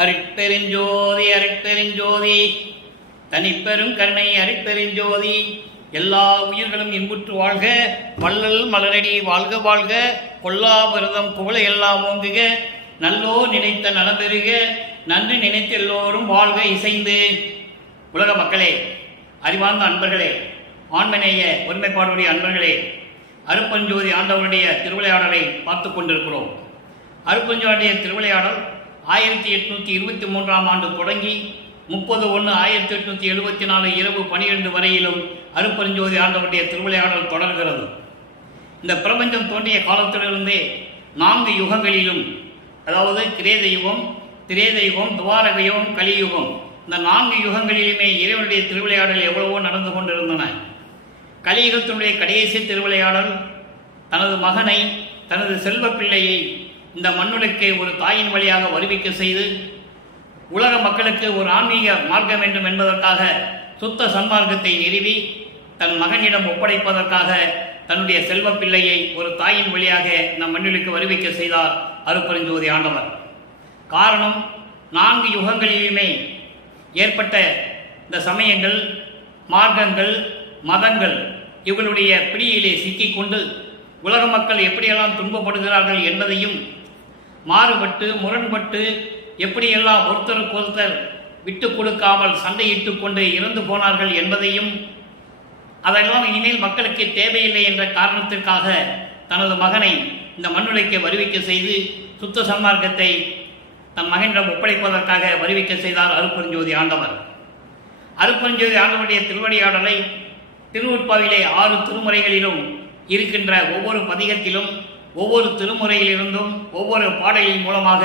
அருட்பெருஞ்சோதி அருட்பெருஞ்சோதி தனிப்பெரும் கருணை அருட்பெருஞ்சோதி. எல்லா உயிர்களும் இன்புற்று வாழ்க, வள்ளல் மலரடி வாழ்க வாழ்க, கொல்லா விரதம் குவளை எல்லாம் ஓங்குக, நல்லோ நினைத்த நலம்பெறுக, நன்றி நினைத்த எல்லோரும் வாழ்க இசைந்து. உலக மக்களே, அறிவார்ந்த அன்பர்களே, ஆண்மநேய ஒருமைப்பாடுடைய அன்பர்களே, அருட்பெருஞ்சோதி ஆண்டவருடைய திருவிளையாடலை பார்த்து கொண்டிருக்கிறோம். அருட்பெருஞ்சோதியுடைய திருவிளையாடல் 1823ஆம் ஆண்டு தொடங்கி 30/1/1874 இரவு 12 வரையிலும் அருட்பெருஞ்சோதி ஆண்டவருடைய திருவிளையாடல் தொடர்கிறது. இந்த பிரபஞ்சம் தோன்றிய காலத்திலிருந்தே 4 யுகங்களிலும், அதாவது கிரேத யுகம், திரேத யுகம், துவாரக யுகம், கலியுகம், இந்த 4 யுகங்களிலுமே இறைவனுடைய திருவிளையாடல் எவ்வளவோ நடந்து கொண்டிருந்தன. கலியுகத்தினுடைய கடைசி திருவிளையாடல் தனது மகனை, தனது செல்வ பிள்ளையை இந்த மண்ணுலகை ஒரு தாயின் வழியாக வருவிக்க செய்து உலக மக்களுக்கு ஒரு ஆன்மீக மார்க்கம் வேண்டும் என்பதற்காக சுத்த சன்மார்க்கத்தை நிறுவி தன் மகனிடம் ஒப்படைப்பதற்காக தன்னுடைய செல்வ பிள்ளையை ஒரு தாயின் வழியாக இந்த மண்ணுலகுக்கு வருவிக்க செய்தார் அருட்பெருஞ்சோதி ஆண்டவர். காரணம், 4 யுகங்களிலுமே ஏற்பட்ட இந்த சமயங்கள், மார்க்கங்கள், மதங்கள் இவர்களுடைய பிடியிலே சிக்கிக்கொண்டு உலக மக்கள் எப்படியெல்லாம் துன்பப்படுகிறார்கள் என்பதையும், மாறுபட்டு முரண்பட்டு எப்படியெல்லாம் ஒருத்தருக்கு ஒருத்தர் விட்டு கொடுக்காமல் சண்டையிட்டு கொண்டு இறந்து போனார்கள் என்பதையும், அதெல்லாம் இனிமேல் மக்களுக்கு தேவையில்லை என்ற காரணத்திற்காக தனது மகனை இந்த மண்ணுலகை வருவிக்க செய்து சுத்த சன்மார்க்கத்தை தன் மகனிடம் ஒப்படைப்பதற்காக வருவிக்க செய்தார் அருட்பெருஞ்சோதி ஆண்டவர். அருட்பெருஞ்சோதி ஆண்டவருடைய திருவிளையாடலை திருவுட்பாவிலே 6 திருமுறைகளிலும் இருக்கின்ற ஒவ்வொரு பதிகத்திலும், ஒவ்வொரு திருமுறையிலிருந்தும், ஒவ்வொரு பாடலின் மூலமாக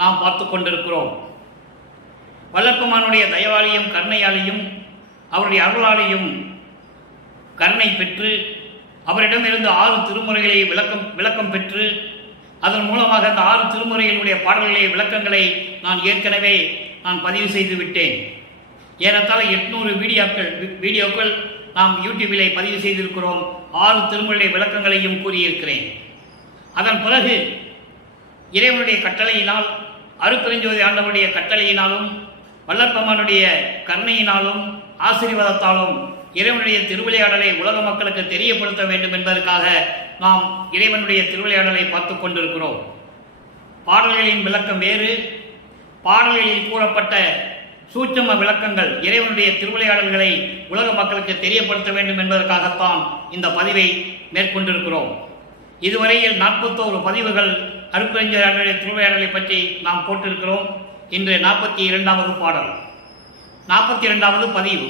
நாம் பார்த்து கொண்டிருக்கிறோம். வல்லற்பெருமானுடைய தயவாலையும் கருணையாலையும் அவருடைய அருளாலையும் கருணை பெற்று அவரிடமிருந்து 6 திருமுறைகளை விளக்கம் பெற்று அதன் மூலமாக அந்த 6 திருமுறைகளுடைய பாடல்களை விளக்கங்களை நான் ஏற்கனவே பதிவு செய்து விட்டேன். ஏறத்தாழ 800 வீடியோக்கள் நாம் யூடியூபிலே பதிவு செய்திருக்கிறோம். 6 திருமுறை விளக்கங்களையும் கூறியிருக்கிறேன். அதன் பிறகு இறைவனுடைய கட்டளையினால், அருட்பெருஞ்சோதி ஆண்டவருடைய கட்டளையினாலும், வல்லற்பெருமானுடைய கருணையினாலும், ஆசீர்வாதத்தாலும் இறைவனுடைய திருவிளையாடலை உலக மக்களுக்கு தெரியப்படுத்த வேண்டும் என்பதற்காக நாம் இறைவனுடைய திருவிளையாடலை பார்த்து கொண்டிருக்கிறோம். பாடல்களின் விளக்கம் வேறு, பாடல்களில் கூறப்பட்ட சூட்சும விளக்கங்கள் இறைவனுடைய திருவிளையாடல்களை உலக மக்களுக்கு தெரியப்படுத்த வேண்டும் என்பதற்காகத்தான் இந்த பதிவை மேற்கொண்டிருக்கிறோம். இதுவரையில் 41 பதிவுகள் அருட்பெருஞ்சோதி ஆண்டவருடைய திருவிளையாடலை பற்றி நாம் போட்டிருக்கிறோம். இன்று 42வது பாடல், 42வது பதிவு.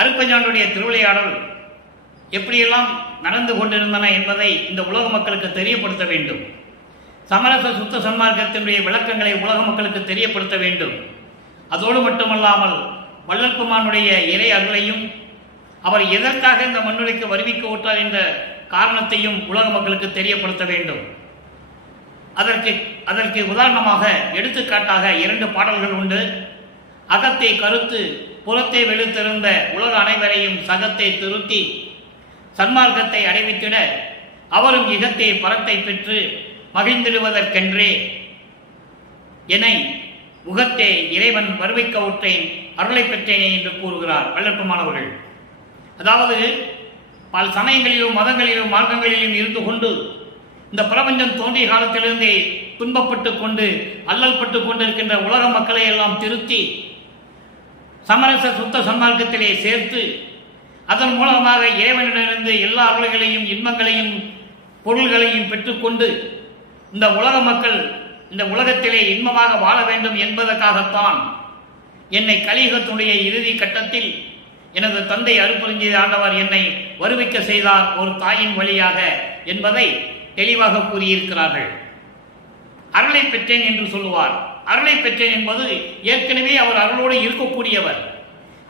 அருட்பெருஞ்சோதியுடைய திருவிளையாடல் எப்படியெல்லாம் நடந்து கொண்டிருந்தன என்பதை இந்த உலக மக்களுக்கு தெரியப்படுத்த வேண்டும். சமரச சுத்த சன்மார்க்கத்தினுடைய விளக்கங்களை உலக மக்களுக்கு தெரியப்படுத்த வேண்டும். அதோடு மட்டுமல்லாமல் வல்லற்பெருமானுடைய இறை அருளையும், அவர் எதற்காக இந்த மண்ணுலகுக்கு வருவிக்க விட்டார் என்ற காரணத்தையும் உலக மக்களுக்கு தெரியப்படுத்த வேண்டும். அதற்கு உதாரணமாக, எடுத்துக்காட்டாக 2 பாடல்கள் உண்டு. அகத்தை கருத்து புறத்தை வெளுத்திருந்த உலக அனைவரையும் சகத்தை திருத்தி சன்மார்க்கத்தை அடைவித்திட அவரும் இகத்தை பரத்தை பெற்று மகிழ்ந்திடுவதற்கென்றே என உகத்தே இறைவன் வருவிக்க உற்றேன், அருளை பெற்றேனே என்று கூறுகிறார் வல்லற்பெருமானவர்கள். அதாவது பல சமயங்களிலும், மதங்களிலும், மார்க்கங்களிலும் இருந்து கொண்டு இந்த பிரபஞ்சம் தோன்றிய காலத்திலிருந்தே துன்பப்பட்டு கொண்டு அல்லல் பட்டு கொண்டிருக்கின்ற உலக மக்களை எல்லாம் திருத்தி சமரச சுத்த சன்மார்க்கத்திலே சேர்த்து அதன் மூலமாக இறைவனிடமிருந்து எல்லா அருள்களையும், இன்பங்களையும், பொருள்களையும் பெற்றுக்கொண்டு இந்த உலக மக்கள் இந்த உலகத்திலே இன்பமாக வாழ வேண்டும் என்பதற்காகத்தான் என்னை கலியுகத்துடைய இறுதி கட்டத்தில் எனது தந்தை அருட்பெருஞ்சோதி ஆண்டவர் என்னை வருவிக்க செய்தார் ஒரு தாயின் வழியாக என்பதை தெளிவாக கூறியிருக்கிறார்கள். அருளை பெற்றேன் என்று சொல்லுவார். அருளை பெற்றேன் என்பது ஏற்கனவே அவர் அருளோடு இருக்கக்கூடியவர்.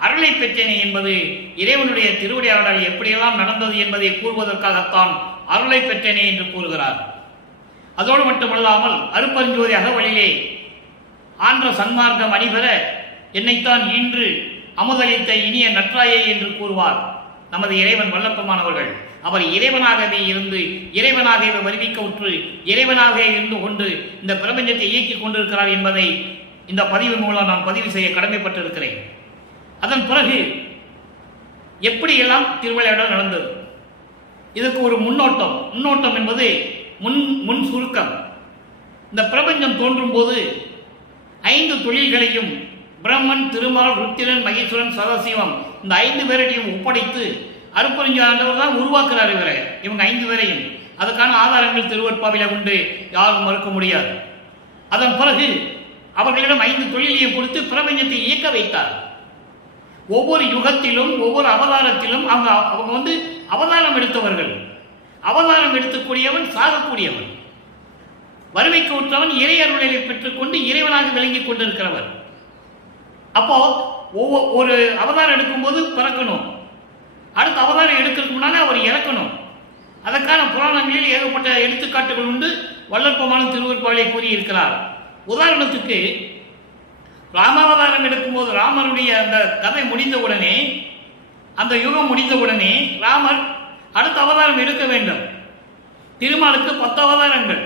அருளை பெற்றேன் என்பது இறைவனுடைய திருவிளையாடல் எப்படியெல்லாம் நடந்தது என்பதை கூறுவதற்காகத்தான் அருளை பெற்றேனே என்று கூறுகிறார். அதோடு மட்டுமல்லாமல் அருட்பெருஞ்சோதி அகவழியிலே ஆன்ற சன்மார்க்கம் அணிபெற என்னைத்தான் இன்று அமுதளித்த இனிய நற்றாயை என்று கூறுவார் நமது இறைவன் வல்லற்பெருமானவர்கள். அவர் இறைவனாகவே இருந்து இறைவனாகவே வருவிக்க உற்று இறைவனாக இருந்து கொண்டு இந்த பிரபஞ்சத்தை இயக்கிக் கொண்டிருக்கிறார் என்பதை இந்த பதிவு மூலம் நான் பதிவு செய்ய கடமைப்பட்டிருக்கிறேன். அதன் பிறகு எப்படியெல்லாம் திருவிளையாடல் நடந்தது, இதற்கு ஒரு முன்னோட்டம் என்பது முன் சுருக்கம். இந்த பிரபஞ்சம் தோன்றும் போது 5 தொழில்களையும் பிரம்மன், திருமால், ருத்திரன், மகேஸ்வரன், சதாசிவம் இந்த 5 பேரையும் ஒப்படைத்து அருட்பெருஞ்சாண்டவர் தான் உருவாக்குறார் இவங்க 5 பேரையும். அதுக்கான ஆதாரங்கள் திருவருட்பாவில உண்டு, யாரும் மறுக்க முடியாது. அதன் பிறகு அவர்களிடம் 5 தொழிலையும் கொடுத்து பிரபஞ்சத்தை இயக்க வைத்தார். ஒவ்வொரு யுகத்திலும் ஒவ்வொரு அவதாரத்திலும் அவங்க அவதாரம் எடுத்தவர்கள். அவதாரம் எடுத்துக்கூடியவன் சாகக்கூடியவன், வறுமைக்கு உற்றவன், இறையருளை பெற்றுக்கொண்டு இறைவனாக விளங்கிக் கொண்டிருக்கிறவர். அப்போ ஒரு அவதாரம் எடுக்கும்போது பிறக்கணும், அடுத்த அவதாரம் எடுக்கிறதுக்கு முன்னாலே அவர் இறக்கணும். அதற்கான புராணங்களில் ஏகப்பட்ட எடுத்துக்காட்டுகள் உண்டு. வல்லற்பமான திருவருட்பாவிலே கூறியிருக்கிறார். உதாரணத்துக்கு ராமாவதாரம் எடுக்கும்போது ராமனுடைய அந்த கதை முடிந்தவுடனே, அந்த யுகம் முடிந்தவுடனே ராமர் அடுத்த அவதாரம் எடுக்க வேண்டும். திருமாலுக்கு 10 அவதாரங்கள்,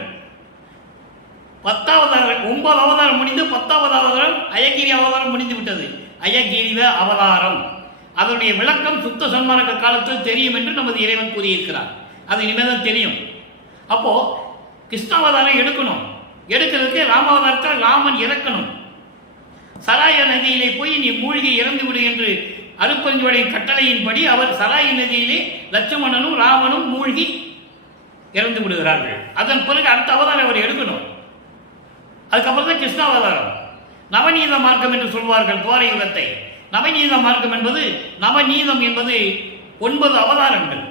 9 அவதாரம் முடிந்து 10வது அவதாரம் அயகிரி அவதாரம் முடிந்து விட்டது. அயகிரிவ அவதாரம் அதனுடைய விளக்கம் சுத்த சன்மார்க்க காலத்தில் தெரியும் என்று நமது இறைவன் கூறியிருக்கிறார். அது இனிமேதான் தெரியும். அப்போ கிருஷ்ணாவதாரம் எடுக்கிறதுக்கு ராமாவதாரத்தில் ராமன் இறக்கணும். சராய நதியிலே போய் நீ மூழ்கி இறந்து விடு என்று அருட்பெருஞ்சோதியின் கட்டளையின்படி அவர் சராய நதியிலே லட்சுமணனும் ராமனும் மூழ்கி இறந்து விடுகிறார்கள். அதன் பிறகு அடுத்த அவதாரம் அவர் எடுக்கணும். அதுக்கப்புறம் தான் கிருஷ்ணாவதாரம். நவநீத மார்க்கம் என்று சொல்வார்கள் துவார யுகத்தை. நவநீத மார்க்கம் என்பது, நவநீதம் என்பது 9 அவதாரங்கள்.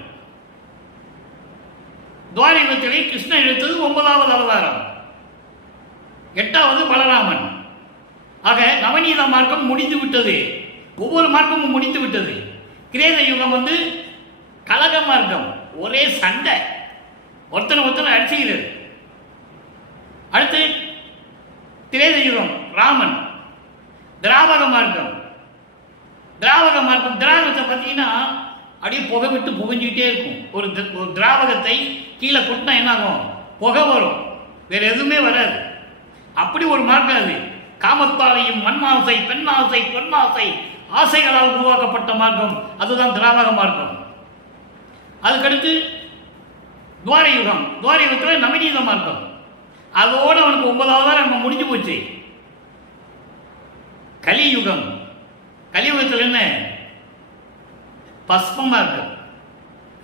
துவார யுகத்திலே கிருஷ்ணன் எடுத்தது 9வது அவதாரம், 8வது பலராமன். ஆக நவநீத மார்க்கம் முடிந்து விட்டது, ஒவ்வொரு மார்க்கமும் முடிந்து விட்டது. கிரேத யுகம் கலக மார்க்கம், ஒரே சண்டை, ஒருத்தனை அடிச்சுகிறது. அடுத்து திரேத யுகம் ராமன். திராவக மார்க்கம் திராவகத்தை பார்த்தீங்கன்னா அப்படியே புகை விட்டு புகஞ்சிக்கிட்டே இருக்கும். ஒரு திராவகத்தை கீழே கொட்டினா என்ன ஆகும்? புகை வரும், வேற எதுவுமே வராது. அப்படி ஒரு மார்க்கம் அது. காமத்தாலையும் மண்ணாசை, பெண்ணாசை, பொன்னாசை ஆசைகளால் உருவாக்கப்பட்ட மார்க்கம், அதுதான் திராவக மார்க்கம். அதுக்கடுத்து துவார யுகம். துவார யுகத்தில் நவநீத மார்க்கம். அதோடு அவனுக்கு 9வது நம்ம முடிஞ்சு போச்சு. கலியுகம். கலியுகத்தில் என்ன? பஸ்பமா இருக்கு,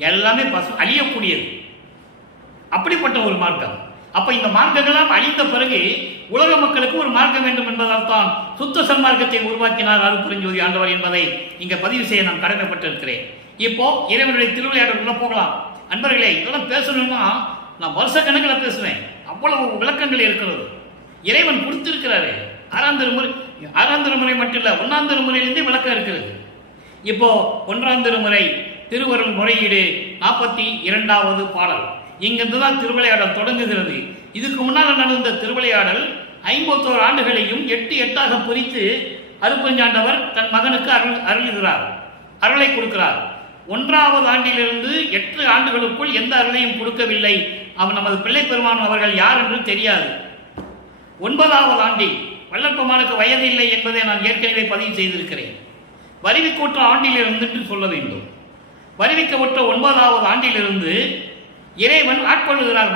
எல்லாமே அழியக்கூடியது. அப்படிப்பட்ட ஒரு மார்க்கம். அப்ப இந்த மார்க்கங்களாம் அழிந்த பிறகு உலக மக்களுக்கு ஒரு மார்க்கம் வேண்டும் என்பதால் தான் சுத்த சன்மார்க்கத்தை உருவாக்கினார் அருட்பெருஞ்சோதி ஆண்டவர் என்பதை இங்க பதிவு செய்ய நான் கடமைப்பட்டிருக்கிறேன். இப்போ இறைவனுடைய திருவிளையாடலுக்குள்ள போகலாம். அன்பர்களே, இதெல்லாம் பேசணும்னா நான் வருஷ கணக்கில் பேசுவேன், அவ்வளவு விளக்கங்கள் இருக்கிறது. இறைவன் கொடுத்திருக்கிறாரு. 6ஆம் திருமுறை மட்டும் இல்ல, 1ஆம் திருமுறையிலிருந்தே விளக்கம் இருக்கிறது. இப்போ 1ஆம் திருமுறை திருவருள் முறையீடு 42வது பாடல். இங்கிருந்து தான் திருவிளையாடல் தொடங்குகிறது. இதுக்கு முன்னால் நடந்த திருவிளையாடல் 51 ஆண்டுகளையும் 8 பிரித்து அருட்பெருஞ்சாண்டவர் தன் மகனுக்கு அருளை கொடுக்கிறார். 1வது ஆண்டிலிருந்து 8 ஆண்டுகளுக்குள் எந்த அருளையும் கொடுக்கவில்லை. அவன் நமது பிள்ளை பெருமான் அவர்கள் யார் என்று தெரியாது. 9வது ஆண்டில் வல்லற்பெருமானுக்கு வயது இல்லை என்பதை நான் ஏற்கனவே பதிவு செய்திருக்கிறேன். வருவிக்கோற்ற ஆண்டிலிருந்து சொல்ல வேண்டும். வருவிக்கப்பட்ட 9வது ஆண்டிலிருந்து இறைவன் ஆட்கொள்ளுகிறார்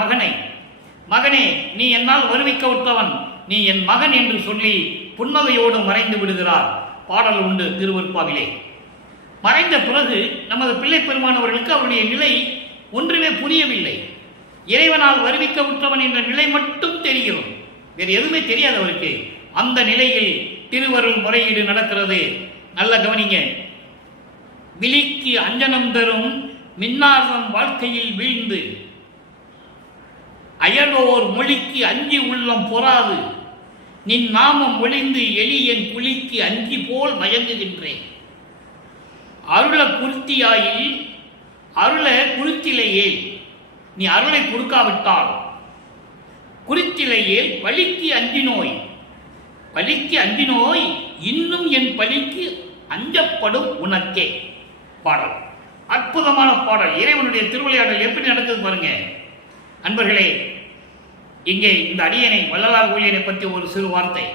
மகனே, நீ என்னால் வருவிக்க விட்டவன், நீ என் மகன் என்று சொல்லி புன்னகையோடு மறைந்து விடுகிறார். பாடல் உண்டு திருவருட்பாவிலே. மறைந்த பிறகு நமது பிள்ளை பெருமானவர்களுக்கு அவருடைய நிலை ஒன்றுமே புரியவில்லை. இறைவனால் வருவிக்க விட்டவன் என்ற நிலை மட்டும் தெரியும், வேறு எதுவுமே தெரியாது அவருக்கு. அந்த நிலையில் திருவருள் முறையீடு நடக்கிறது. நல்ல கவனிங்க. விழிக்கு அஞ்சனம் தரும் மின்னார்வம் வாழ்க்கையில் வீழ்ந்து அயலோர் மொழிக்கு அஞ்சி உள்ளம் பொறாது நின் நாமம் ஒளிந்து எளியன் புலிக்கு அஞ்சி போல் மயங்குகின்றேன். அருள குருத்தியாயில் அருள குருத்திலேயே, நீ அருளை கொடுக்காவிட்டால் குறித்திலேயே பலிக்கு அஞ்சினோய் இன்னும் என் பலிக்கு அஞ்சப்படும் உனக்கே. பாடல். அற்புதமான பாடல். இறைவனுடைய திருவிளையாடல் எப்படி நடக்குது பாருங்க அன்பர்களே. இங்கே இந்த அடியனை வள்ளலார் ஊழியனை பற்றி ஒரு சிறு வார்த்தை.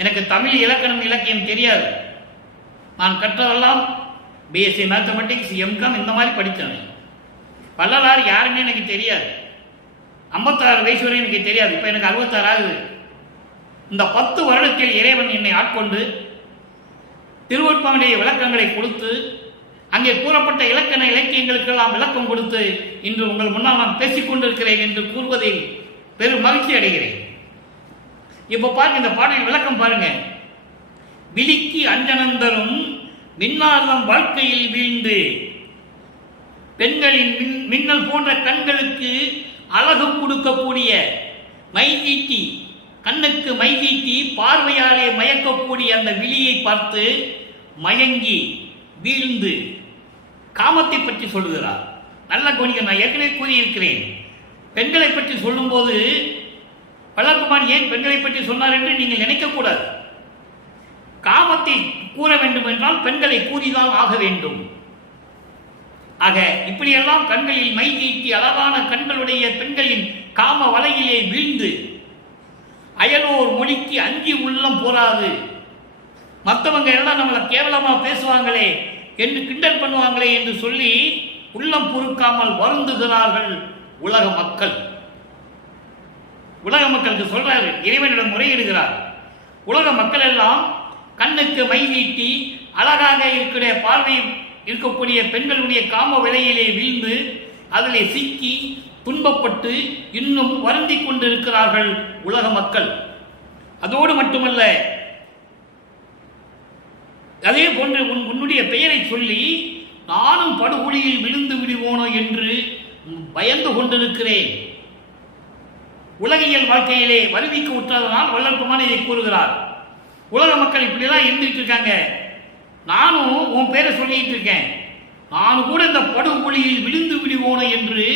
எனக்கு தமிழ் இலக்கணம் இலக்கியம் தெரியாது. நான் கற்றதெல்லாம் பிஎஸ்சி மேத்தமெட்டிக்ஸ், எம்காம் இந்த மாதிரி படித்தேன். வள்ளலார் யாருன்னு எனக்கு தெரியாது. 56 வயசு வரை எனக்கு தெரியாது. இப்போ எனக்கு 66 ஆகுது. இந்த 10 வருடத்தில் இறைவன் என்னை ஆட்கொண்டு திருவொற்பாவுடைய விளக்கங்களை கொடுத்து, அங்கே கூறப்பட்ட இலக்கண இலக்கியங்களுக்கெல்லாம் விளக்கம் கொடுத்து இன்று உங்கள் முன்னால் நான் பேசிக் கொண்டிருக்கிறேன் என்று கூறுவதில் பெரும் மகிழ்ச்சி அடைகிறேன். இப்போ பாருங்க, இந்த பாடலின் விளக்கம் பாருங்க. விழிக்கு அஞ்சனந்தரும் மின்னார்தம் வாழ்க்கையில் வீழ்ந்து பெண்களின் மின்னல் போன்ற கண்களுக்கு அழகு கொடுக்கக்கூடிய மைதீட்டி, கண்ணுக்கு மைதீட்டி பார்வையாலே மயக்கக்கூடிய அந்த விழியை பார்த்து மயங்கி வீழ்ந்து காமத்தை பற்றி சொல்லுகிறார். நல்ல கவனிக்க, நான் ஏற்கனவே கூறியிருக்கிறேன். பெண்களை பற்றி சொல்லும்போது வள்ளல்குமார் ஏன் பெண்களை பற்றி சொன்னார் என்று நீங்கள் நினைக்கக்கூடாது. காமத்தை கூற வேண்டும் என்றால் பெண்களை கூறிதான் ஆக வேண்டும். ஆக இப்படியெல்லாம் கண்களில் மை தீட்டி அழகான கண்களுடைய பெண்களின் காம வலையிலே வீழ்ந்து அயலோர் மொழிக்கு அஞ்சி உள்ளம் போராது, மற்றவங்க எல்லாம் நம்மளை கேவலமா பேசுவாங்களே என்று கிண்டல் பண்ணுவாங்களே என்று சொல்லி உள்ளம் பொறுக்காமல் வருந்துகிறார்கள் உலக மக்கள். உலக மக்களுக்கு சொல்றாரு, இறைவனிடம் முறையிடுகிறார். உலக மக்கள் எல்லாம் கண்ணுக்கு மை நீட்டி அழகாக இருக்கிற பார்வை இருக்கக்கூடிய பெண்களுடைய காம விலையிலே வீழ்ந்து அதிலே சிக்கி துன்பப்பட்டு இன்னும் வருந்தி கொண்டிருக்கிறார்கள் உலக மக்கள். அதோடு மட்டுமல்ல, அதே போன்று உன்னுடைய பெயரை சொல்லி நானும் படுகொலியில் விழுந்து விடுவோனோ என்று பயந்து கொண்டிருக்கிறேன். உலகியல் வாழ்க்கையிலே வருவிக்க உற்றாதனால் வள்ளல்குமார் இதை கூறுகிறார். உலக மக்கள் இப்படிலாம் இருந்துட்டு இருக்காங்க, நானும் உன் பேரை சொல்லிட்டு இருக்கேன், நானும் கூட இந்த படுகொலியில் விழுந்து விடுவோனோ என்று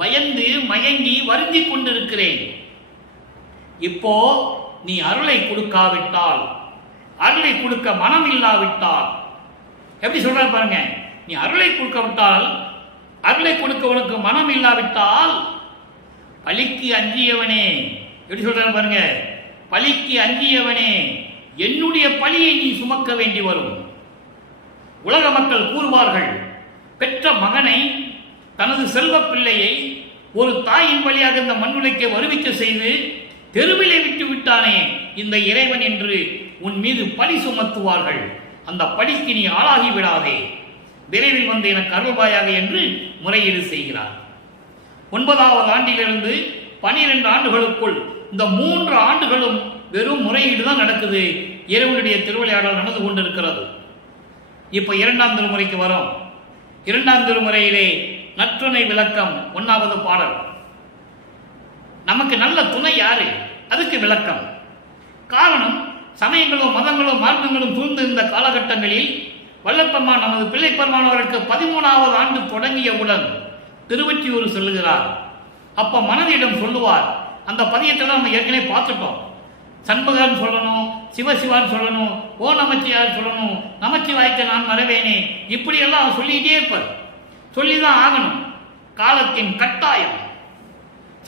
பயந்து மயங்கி வருந்தி கொண்டிருக்கிறேன். இப்போ நீ அருளை கொடுக்காவிட்டால், அருளை கொடுக்க மனம் இல்லாவிட்டால், எப்படி சொல்ற பாருங்க, நீ அருளை கொடுக்காவிட்டால், அருளை கொடுக்க உனக்கு மனம் இல்லாவிட்டால் பலிக்கு அஞ்சியவனே, எப்படி சொல்ற பாருங்க, பலிக்கு அஞ்சியவனே என்னுடைய பலியை நீ சுமக்க வேண்டி வரும். உலக மக்கள் கூறுவார்கள், பெற்ற மகனை, தனது செல்வ பிள்ளையை ஒரு தாயின் வழியாக இந்த மண்ணுலைக்கு வருவிக்க செய்து தெருவிலே விட்டு விட்டானே இந்த இறைவன் என்று உன் மீது பழி சுமத்துவார்கள். அந்த பழிக்கு நீ ஆளாகி விடாதே, விரைவில் வந்து எனக்கு அருள்பாயாக என்று முறையீடு செய்கிறார். 9வது ஆண்டிலிருந்து 12 ஆண்டுகளுக்குள் இந்த 3 ஆண்டுகளும் வெறும் முறையீடு தான் நடக்குது. இறைவனுடைய திருவிளையாடல் நடந்து கொண்டிருக்கிறது. இப்ப 2ஆம் திருமுறைக்கு வரோம். 2ஆம் திருமுறையிலே நற்றுணை விளக்கம் 1வது பாடல். நமக்கு நல்ல துணை யாரு, அதுக்கு விளக்கம். காரணம், சமயங்களும் மதங்களும் மார்க்கங்களும் சூழ்ந்து இந்த காலகட்டங்களில் வள்ளற்பெருமான் நமது பிள்ளைப்பெருமான் அவருக்கு 13வது ஆண்டு தொடங்கியவுடன் திருவொற்றியூர் சொல்லுகிறார். அப்ப மனதிடம் சொல்லுவார். அந்த பதியத்தை நம்ம ஏற்கனவே பார்த்துட்டோம். சண்முகன் சொல்லணும், சிவசிவான் சொல்லணும், ஓ நமச்சிவார் சொல்லணும், நமச்சிவாய்க்கு நான் மறவேனே, இப்படியெல்லாம் சொல்லிட்டே இருப்பார். சொல்லிதான் ஆகணும், காலத்தின் கட்டாயம்.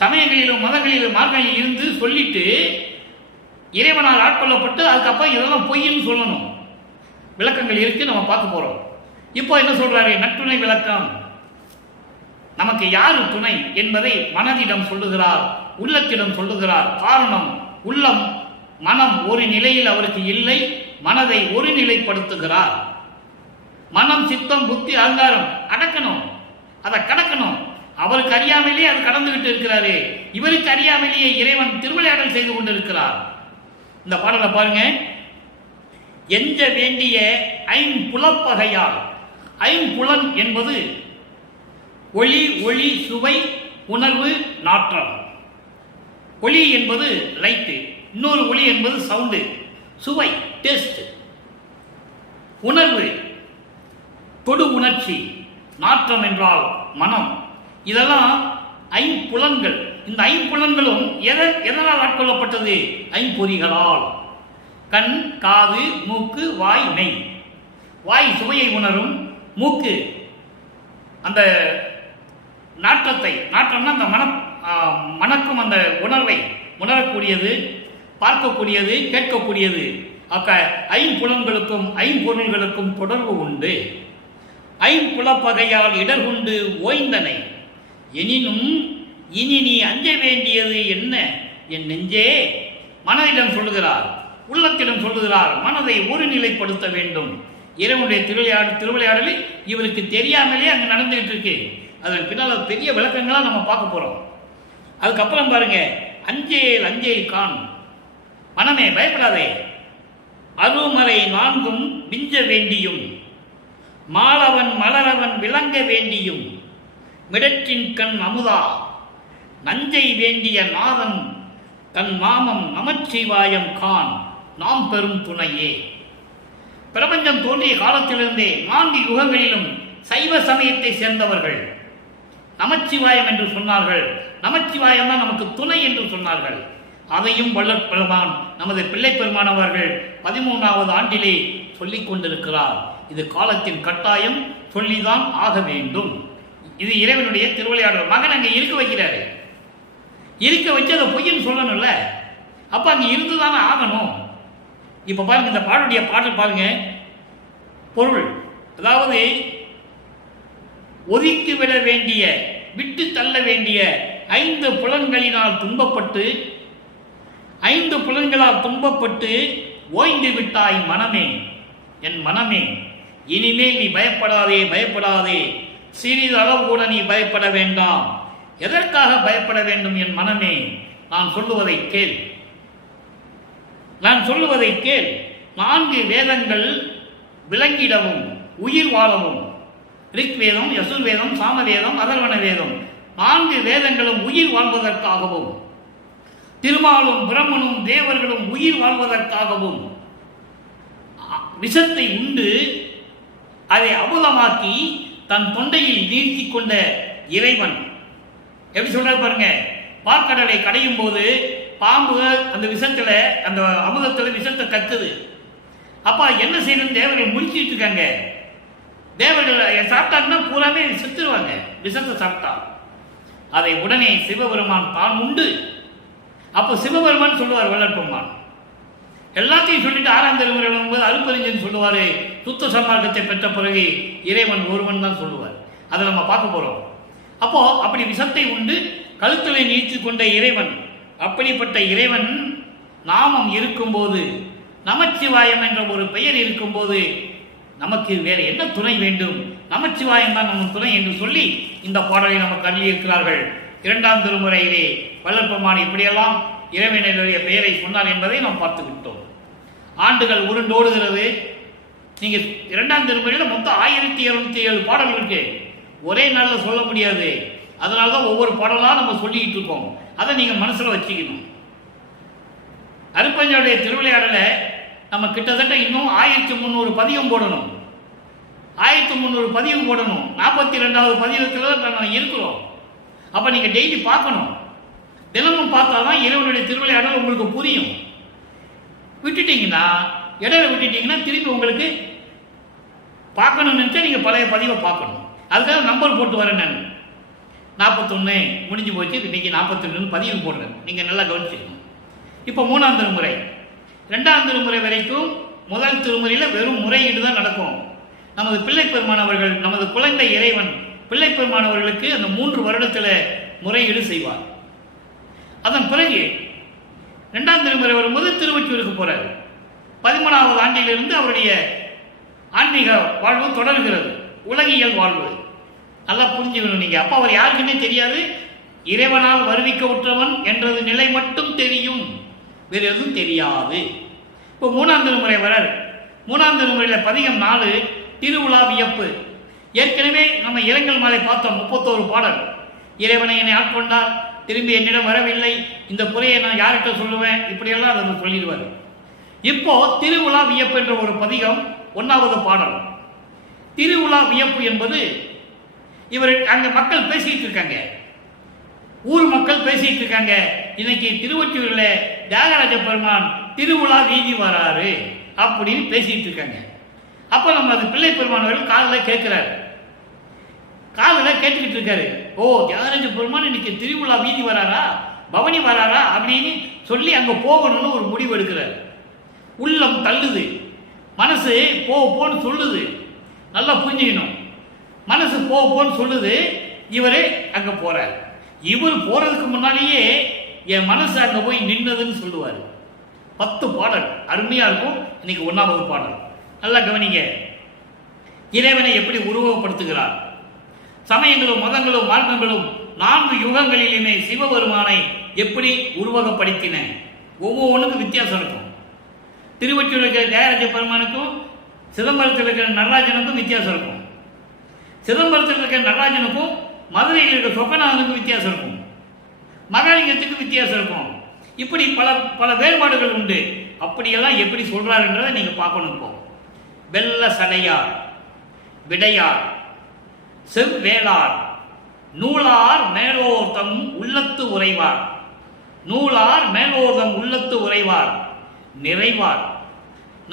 சமயங்களிலும் மதங்களிலும் மார்க்கங்களில் இருந்து சொல்லிட்டு இறைவனால் ஆட்கொள்ளப்பட்டு அதுக்கப்புறம் இதெல்லாம் பொய்ன்னு சொல்லணும். விளக்கங்கள் இருக்கு, நம்ம பார்க்க போறோம். இப்போ என்ன சொல்றாரு, நற்றுணை விளக்கம். நமக்கு யாரு துணை என்பதை மனதிடம் சொல்லுகிறார், உள்ளத்திடம் சொல்லுகிறார். காரணம், உள்ளம் மனம் ஒரு நிலையில் அவருக்கு இல்லை, மனதை ஒரு நிலைப்படுத்துகிறார். மனம் சித்தம் புத்தி அகங்காரம் அடக்கணும், அதை கடக்கணும். அவருக்கு அறியாமலேயே அது கடந்துகிட்டு இருக்கிறாரு, இவருக்கு அறியாமலேயே இறைவன் திருவிளையாடல் செய்து கொண்டிருக்கிறார். இந்த பாடலை பாருங்க. எஞ்ச வேண்டிய ஐம்புலப்பகையால், ஐம்புலன் என்பது ஒளி, ஒளி, சுவை, உணர்வு, நாற்றம். ஒளி என்பது லைட்டு, இன்னொரு ஒளி என்பது சவுண்டு, சுவை டேஸ்ட், உணர்வு தொடு உணர்ச்சி, நாற்றம் என்றால் மனம். இதெல்லாம் ஐம்புலன்கள். இந்த ஐம்புலன்களும் எதனால் ஆட்கொள்ளப்பட்டது? ஐம்பொறிகளால். கண், காது, மூக்கு, வாய், மெய். வாய் சுவையை உணரும், மூக்கு அந்த நாற்றத்தை, நாற்றம்னா அந்த மணக்கும் அந்த உணர்வை உணரக்கூடியது, பார்க்கக்கூடியது, கேட்கக்கூடியது. ஐம்புலன்களுக்கும் ஐம்பொருள்களுக்கும் தொடர்பு உண்டு. ஐம்புலப்பகையால் இடர்கொண்டு ஓய்ந்தனை எனினும் இனி நீ அஞ்ச வேண்டியது என்ன என் நெஞ்சே. மனதிடம் சொல்லுகிறார், உள்ளத்திடம் சொல்லுகிறார். மனதை ஒரு நிலைப்படுத்த வேண்டும். இறைவனுடைய திருவிளையாடலில் இவருக்கு தெரியாமலே அங்கே நடந்துகிட்டு இருக்கு. அதன் பின்னால் பெரிய விளக்கங்களா நம்ம பார்க்க போறோம். அதுக்கப்புறம் பாருங்க, அஞ்சேல் அஞ்சேல் கான், மனமே பயப்படாதே, அருமறை நான்கும் விஞ்ச வேண்டியும், மாலவன் மலரவன் விளங்க வேண்டியும், மிடற்றின் கண் அமுதா நஞ்சை வேண்டிய நாதன் தன் நாமம் நமச்சிவாயம் கான் நாம் பெரும் துணையே. பிரபஞ்சம் தோன்றிய காலத்திலிருந்தே 4 யுகங்களிலும் சைவ சமயத்தை சேர்ந்தவர்கள் நமச்சிவாயம் என்று சொன்னார்கள். நமச்சிவாயம் தான் நமக்கு துணை என்று சொன்னார்கள். அதையும் வள்ளற் பெருமான் நமது பிள்ளை பெருமான் அவர்கள் 13வது ஆண்டிலே சொல்லிக் கொண்டிருக்கிறார். இது காலத்தின் கட்டாயம், சொல்லிதான் ஆக வேண்டும். இது இறைவனுடைய திருவிளையாடல். மகன் அங்கே இருக்க வைக்கிறாரு. இருக்க வச்சு அதை பொய்ன்னு சொல்லணும்ல, அப்ப அங்க இருந்துதானே ஆகணும். இப்ப பாருங்க, இந்த பாடலுடைய பாடல் பாருங்க, பொருள் அதாவது ஒதுக்கி விட வேண்டிய, விட்டு தள்ள வேண்டிய 5 புலன்களினால் துன்பப்பட்டு, 5 புலன்களால் துன்பப்பட்டு ஓய்ந்து விட்டாய் மனமே, என் மனமே. இனிமேல் நீ பயப்படாதே, பயப்படாதே, சிறிதளவு கூட நீ பயப்பட வேண்டாம். எதற்காக பயப்பட வேண்டும் என் மனமே? நான் சொல்லுவதை கேள், நான் சொல்லுவதை கேள். 4 வேதங்கள் விளங்கிடவும் உயிர் வாழவும், ரிக்வேதம், யசுர்வேதம், சாமவேதம், அதர்வண வேதம், 4 வேதங்களும் உயிர் வாழ்வதற்காகவும், திருமாலும் பிரம்மனும் தேவர்களும் உயிர் வாழ்வதற்காகவும் விஷத்தை உண்டு அதை அமுதமாக்கி தன் தொண்டையில் நீர்த்தி கொண்ட இறைவன் எப்படி சொல்ற பாருங்க. பார்க்கடலை கடையும் போது பாம்பு அந்த விஷத்துல, அந்த அமுதத்துல விஷத்தை கக்குது. அப்பா என்ன செய்யணும்? தேவர்கள் முடிச்சிட்டு இருக்காங்க. தேவர்கள் சாப்பிட்டாங்கன்னா பூராமே செத்துருவாங்க விஷத்தை சாப்பிட்டா. அதை உடனே சிவபெருமான் தான் உண்டு. அப்போ சிவபெருமான் சொல்லுவார் வள்ளற்பெருமான். எல்லாத்தையும் சொல்லிட்டு 6ஆம் திருமுறையில் போது அருப்பறிஞன் சொல்லுவாரு, சுத்த சன்மார்க்கத்தை பெற்ற பிறகு இறைவன் ஒருவன் தான் சொல்லுவார். அதை நம்ம பார்க்க போறோம். அப்போ அப்படி விஷத்தை உண்டு கழுத்தலை நீச்சு கொண்ட இறைவன், அப்படிப்பட்ட இறைவன் நாமம் இருக்கும்போது, நமச்சிவாயம் என்ற ஒரு பெயர் இருக்கும்போது நமக்கு வேற என்ன துணை வேண்டும்? நமச்சிவாயம் தான் நம்ம துணை என்று சொல்லி இந்த பாடலை நமக்கு அள்ளி இருக்கிறார்கள். 2ஆம் திருமுறையிலே வள்ளற்பெருமான் இப்படியெல்லாம் இறைவனுடைய பெயரை சொன்னார் என்பதை நாம் பார்த்து விட்டோம். ஆண்டுகள் உருண்டோடுகிறது. நீங்க 2ஆம் திருமுறையில் மொத்தம் 1207 பாடல் இருக்கு. ஒரே நாளில் சொல்ல முடியாது. அதனால்தான் ஒவ்வொரு பாடலா நம்ம சொல்லிக்கிட்டு இருக்கோம். அதை நீங்க மனசுல வச்சுக்கணும். அருப்பஞ்சனுடைய திருவிளையாடலை நம்ம கிட்டத்தட்ட இன்னும் 1300 பதிகம் போடணும். 1300 பதிவு போடணும். 42வது பதிவத்தில் நம்ம இருக்கிறோம். அப்ப நீங்க டெய்லி பார்க்கணும். தினமும் பார்த்தாதான் இறைவனுடைய திருவிளையாடல் உங்களுக்கு புரியும். விட்டுட்டீங்கன்னா, இடையில விட்டுட்டீங்கன்னா திருப்பி உங்களுக்கு பார்க்கணும்னு நினைச்சா நீங்க பழைய பதிவை பார்க்கணும். அதுக்காக நம்பர் போட்டு வரேன். நான் 41 முடிஞ்சு போச்சு, இன்னைக்கு 42 பதிவு போடுறேன். நீங்க நல்லா கவனிச்சுக்கணும். இப்போ 3ஆம் திருமுறை, 2ஆம் திருமுறை வரைக்கும் முதல் திருமுறையில் வெறும் முறையீடு தான் நடக்கும். நமது பிள்ளை பெருமானவர்கள், நமது குழந்தை இறைவன் பிள்ளை பெருமானவர்களுக்கு அந்த 3 வருடத்தில் முறையீடு செய்வார். அதன் பிறகு 2ஆம் திருமுறை வரும்போது திருவொற்றியூருக்கு போறார். 13வது ஆண்டிலிருந்து அவருடைய ஆன்மீக வாழ்வு தொடர்கிறது. உலகியல் வாழ்வு நல்லா புரிஞ்சுக்கணும் நீங்க. அப்ப அவர் யாருக்குன்னே தெரியாது. இறைவனால் வருவிக்க உற்றவன் என்றது நிலை மட்டும் தெரியும், வேறு எதுவும் தெரியாது. இப்போ 3ஆம் திருமுறை வரார். 3ஆம் திருமுறையில் பதிகம் 4 திருவிழா வியப்பு. ஏற்கனவே நம்ம இரங்கல் மாலை பார்த்தோம். 31 பாடல். இறைவனை என்னை ஆட்கொண்டார், திரும்பி என்னிடம் வரவில்லை, இந்த குறையை நான் யார்கிட்ட சொல்லுவேன், இப்படியெல்லாம் அதை சொல்லிடுவார். இப்போ திருவிழா வியப்பு என்ற ஒரு பதிகம் 1வது பாடல். திருவிழா வியப்பு என்பது இவர் அங்க மக்கள் பேசிட்டு இருக்காங்க, ஊர் மக்கள் பேசிட்டு இருக்காங்க. இன்னைக்கு திருவொற்றியூர்ல தியாகராஜ பெருமான் திருவிழா வீதி வராரு அப்படின்னு பேசிட்டு இருக்காங்க. அப்ப நம்ம அது பிள்ளை பெருமானவர்கள் காலில் கேட்கிறாரு. காதில் கேட்டுக்கிட்டு இருக்காரு. ஓ, தியாகராஜ பெருமான் இன்னைக்கு திருவிழா வீதி வராரா, பவனி வராரா அப்படின்னு சொல்லி அங்கே போகணும்னு ஒரு முடிவு எடுக்கிறார். உள்ளம் தள்ளுது, மனசு போன்னு சொல்லுது. நல்லா புரிஞ்சுக்கணும், மனசு போன்னு சொல்லுது. இவரே அங்கே போறார். இவர் போறதுக்கு முன்னாலேயே என் மனசு அங்கே போய் நின்னதுன்னு சொல்லுவார். 10 பாடல் அருமையா இருக்கும். இன்னைக்கு 1வது பாடல் நல்லா கவனிங்க. இறைவனை எப்படி உருவகப்படுத்துகிறார். சமயங்களும் மதங்களும் மார்க்கங்களும் 4 யுகங்களிலுமே சிவபெருமானை எப்படி உருவகப்படுத்தின, ஒவ்வொன்றுக்கும் வித்தியாசம் இருக்கும். திருவொற்றியூரில் இருக்கிற தியாகராஜ பெருமானுக்கும் சிதம்பரத்தில் இருக்கிற நடராஜனுக்கும் வித்தியாசம் இருக்கும். சிதம்பரத்தில் இருக்கிற நடராஜனுக்கும் மதுரையில் இருக்கிற சொக்கநாதனுக்கும் வித்தியாசம் இருக்கும். மகாலிங்கத்துக்கு வித்தியாசம் இருக்கும். இப்படி பல வேறுபாடுகள் உண்டு. அப்படியெல்லாம் எப்படி சொல்றாருன்றதை நீங்க பார்க்கணும். இப்போ வெள்ள சடையார், விடையார், செவ்வேளார், நூலார் மேலோர்தம் உள்ளத்து உறைவார், நூலார் மேலோர்தம் உள்ளத்து உறைவார், நிறைவார்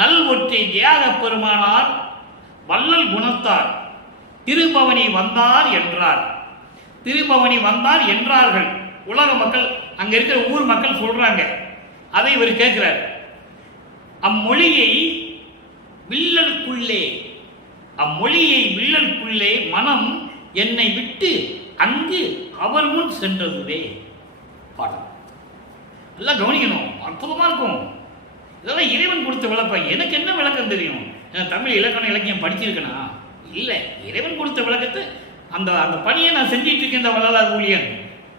நல் ஒற்றை தியாக பெருமானார் வள்ளல் குணத்தார் திருபவனி வந்தார் என்றார். திருபவனி வந்தார் என்றார்கள். உலக மக்கள், அங்க இருக்கிற ஊர் மக்கள் சொல்றாங்க. அதை இவர் கேட்கிறார். அம்மொழியை வில்லலுக்குள்ளே மனம் என்னை விட்டு அங்கு அவர் முன் சென்றதுவே. பாடம் நல்லா கவனிக்கணும், அற்புதமா இருக்கும். இதெல்லாம் இறைவன் கொடுத்த விளக்கம். எனக்கு என்ன விளக்கம் தெரியும்? தமிழ் இலக்கண இலக்கியம் படிச்சிருக்கேனா? இல்லை. இறைவன் கொடுத்த விளக்கத்தை அந்த அந்த பணியை நான் செஞ்சிட்டு இருக்கேன். இந்த வள்ளலார் ஊழியன்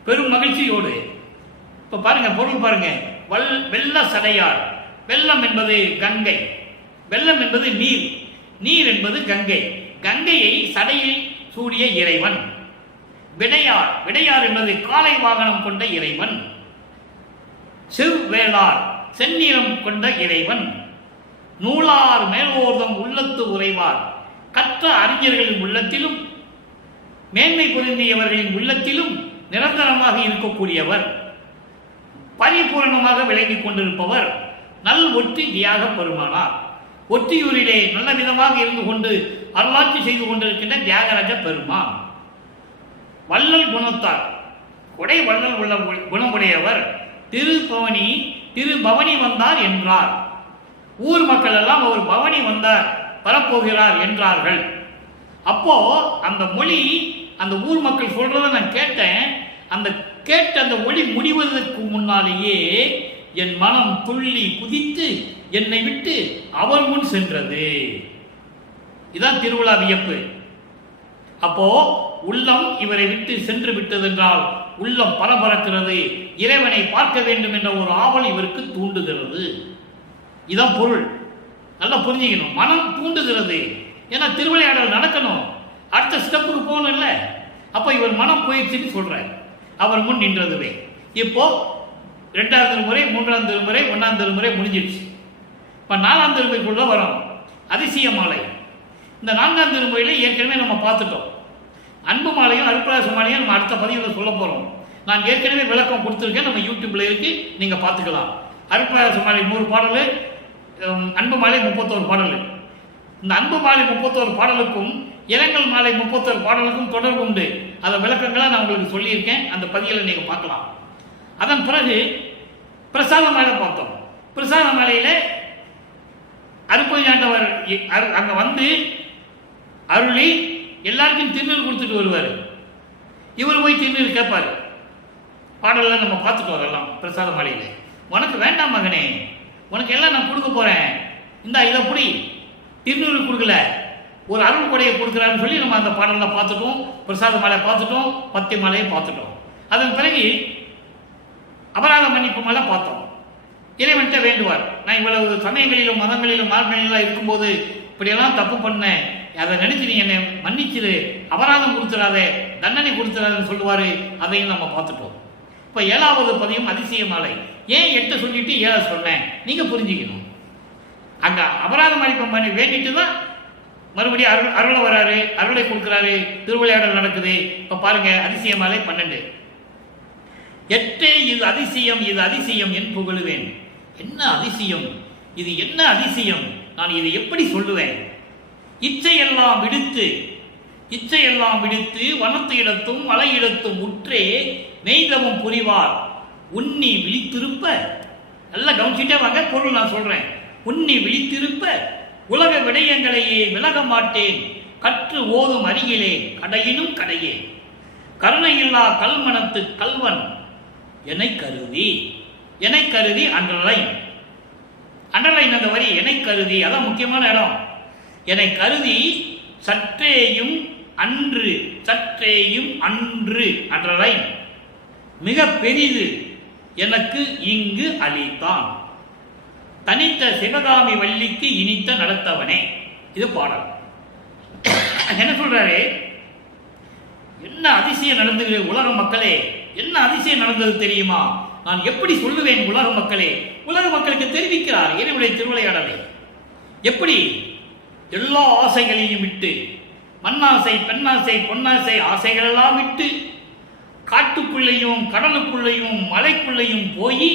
பெரும் மகிழ்ச்சியோடு. இப்ப பாருங்க, பொருள் பாருங்க. வெள்ள சடையார், வெள்ளம் என்பது கங்கை, வெள்ளம் என்பது நீர், நீர் என்பது கங்கை, கங்கையை சடையில் சூடிய இறைவன். விடையார், விடையார் என்பது காளை வாகனம் கொண்ட இறைவன். செவ்வேளார், செந்நிறம் கொண்ட இறைவன். நூலார் மேலோர்தம் உள்ளத்து உறைவார், கற்ற அறிஞர்களின் உள்ளத்திலும் மேன்மை பொருந்தியவர்களின் உள்ளத்திலும் நிரந்தரமாக இருக்கக்கூடியவர், பரிபூரணமாக விளங்கிக் கொண்டிருப்பவர் நல் ஒற்றி தியாக பெருமானார். ஒற்றியூரிலே நல்ல விதமாக இருந்து கொண்டு அருளாட்சி செய்து கொண்டிருக்கின்ற தியாகராஜ பெருமான். வள்ளல் குணத்தார், கொடை வள்ளல் உள்ள குணமுடையவர். திருபவனி வந்தார் என்றார். ஊர் மக்கள் எல்லாம் அவர் பவனி வந்தார், வரப்போகிறார் என்றார்கள். அப்போ அந்த மொழி, அந்த ஊர் மக்கள் சொல்றதை நான் கேட்டேன். அந்த ஒளி முடிவதற்கு முன்னாலேயே என் மனம் துள்ளி குதித்து என்னை விட்டு அவர் முன் சென்றது. இதான் திருவிழா வியப்பு. அப்போ உள்ளம் இவரை விட்டு சென்று விட்டது என்றால் உள்ளம் பரபரக்கிறது. இறைவனை பார்க்க வேண்டும் என்ற ஒரு ஆவல் இவருக்கு தூண்டுகிறது. இதான் பொருள். நல்லா புரிஞ்சுக்கணும். மனம் தூண்டுகிறது. ஏன்னா திருவிளையாடல் நடக்கணும், அடுத்த ஸ்டெப்புக்கு போகணும் இல்லை. அப்போ இவர் மனம் போயிடுச்சுன்னு சொல்றார். அவர் முன் நின்றதுவே. இப்போ 2வது திருமுறை, 3வது திருமுறை, 1வது திருமுறை முடிஞ்சிடுச்சு. இப்போ 4வது திருமுறைக்குள்ள வரும் அதிசய மாலை. இந்த 4வது திருமுறையில ஏற்கனவே நம்ம பார்த்துட்டோம். அன்பு மாலையும் அருட்பிரகாச மாலையும் நம்ம அடுத்த பதிவில் சொல்ல போறோம். நான் ஏற்கனவே விளக்கம் கொடுத்துருக்கேன், நம்ம யூடியூப்ல இருக்கு, நீங்க பார்த்துக்கலாம். அருட்பிரகாச மாலை 100 பாடல், அன்பு மாலை 31 பாடல். இந்த அன்பு மாலை 31 பாடலுக்கும் இரங்கல் மாலை 31 பாடலுக்கும் தொடர்பு உண்டு. அதை விளக்கங்களா நான் உங்களுக்கு சொல்லியிருக்கேன். அந்த பதிகளை நீங்க பார்க்கலாம். அதன் பிறகு பிரசாத மாலை பார்த்தோம். பிரசாத மாலையில அருட்பெருஞ்சாண்டவர் அங்க வந்து அருளி எல்லாருக்கும் திருநீர் கொடுத்துட்டு வருவார். இவர் போய் திருநீர் கேட்பாரு. பாடலாம் நம்ம பார்த்துட்டோம். அதெல்லாம் பிரசாத மாலையில. உனக்கு வேண்டாம் மகனே, உனக்கு எல்லாம் நான் கொடுக்க போறேன், இந்த இதை புடி. திருநீர் கொடுக்கல, ஒரு அருள் கொடையை கொடுக்குறான்னு சொல்லி நம்ம அந்த பாடலாம் பார்த்துட்டோம். பிரசாத மாலை பார்த்துட்டோம், பத்தி மாலையை பார்த்துட்டோம். அதன் பிறகு அபராத மன்னிப்பு மாலை பார்த்தோம். இறைவன்கிட்ட வேண்டுவார். நான் இவ்வளவு சமயங்களிலும் மதங்களிலும் மார்க்கங்களிலும் இருக்கும்போது இப்படியெல்லாம் தப்பு பண்ணேன், அதை நினைச்சு நீ என்னை மன்னிச்சிரு, அபராதம் கொடுத்துடாத, தண்டனை கொடுத்துடாதுன்னு சொல்லுவாரு. அதையும் நம்ம பார்த்துட்டோம். இப்ப 7வது பதியும் அதிசய மாலை. ஏன் 8 சொல்லிட்டு 7 சொன்னேன், நீங்க புரிஞ்சுக்கணும். அங்க அபராதம் மன்னிப்பு பண்ணி வேண்டிட்டு தான் மறுபடியும் அருளை வராரு, அருளை கொடுக்கிறாரு, திருவிளையாடல் நடக்குது. இப்ப பாருங்க, அதிசய மாலை 12. 8 இது அதிசயம், இது அதிசயம் என் புகழுவேன். என்ன அதிசயம் இது, என்ன அதிசயம், நான் இதை எப்படி சொல்லுவேன்? இச்சையெல்லாம் விடுத்து இச்சையெல்லாம் விடுத்து வனத்து இடத்தும் மலை இடத்தும் உற்றே மெய்தவம் புரிவார் உன்னி விழித்திருப்ப. நல்லா கவனிச்சுட்டே வாங்க, பொருள் நான் சொல்றேன். உன்னி விழித்திருப்ப உலக விடயங்களையே விலக மாட்டேன், கற்று ஓதும் அருகிலே கடையினும் கடையே, கருணையில்லா கல்மனத்து கல்வன் என்னை கருதி. என்னை கருதி அண்டர்லைன் அந்த வரி, என்னை கருதி, அதான் முக்கியமான இடம். என்னை கருதி சற்றேயும் அன்று, சற்றேயும் அன்று அண்டர்லைன், மிக பெரிது எனக்கு இங்கு அளித்தான், தனித்த சிவகாமி வள்ளிக்கு இனித்த நடத்தவனே. இது பாடல். என்ன சொல்றாரு? என்ன அதிசயம் நடந்தது உலக மக்களே, என்ன அதிசயம் நடந்தது தெரியுமா? நான் எப்படி சொல்லுவேன் உலக மக்களே? உலக மக்களுக்கு தெரிவிக்கிறார் இறைவனுடைய திருவிளையாடலை. எப்படி? எல்லா ஆசைகளையும் விட்டு, மண்ணாசை, பெண்ணாசை, பொன்னாசை ஆசைகள் எல்லாம் விட்டு, காட்டுக்குள்ளேயும் கடலுக்குள்ளேயும் மலைக்குள்ளேயும் போய்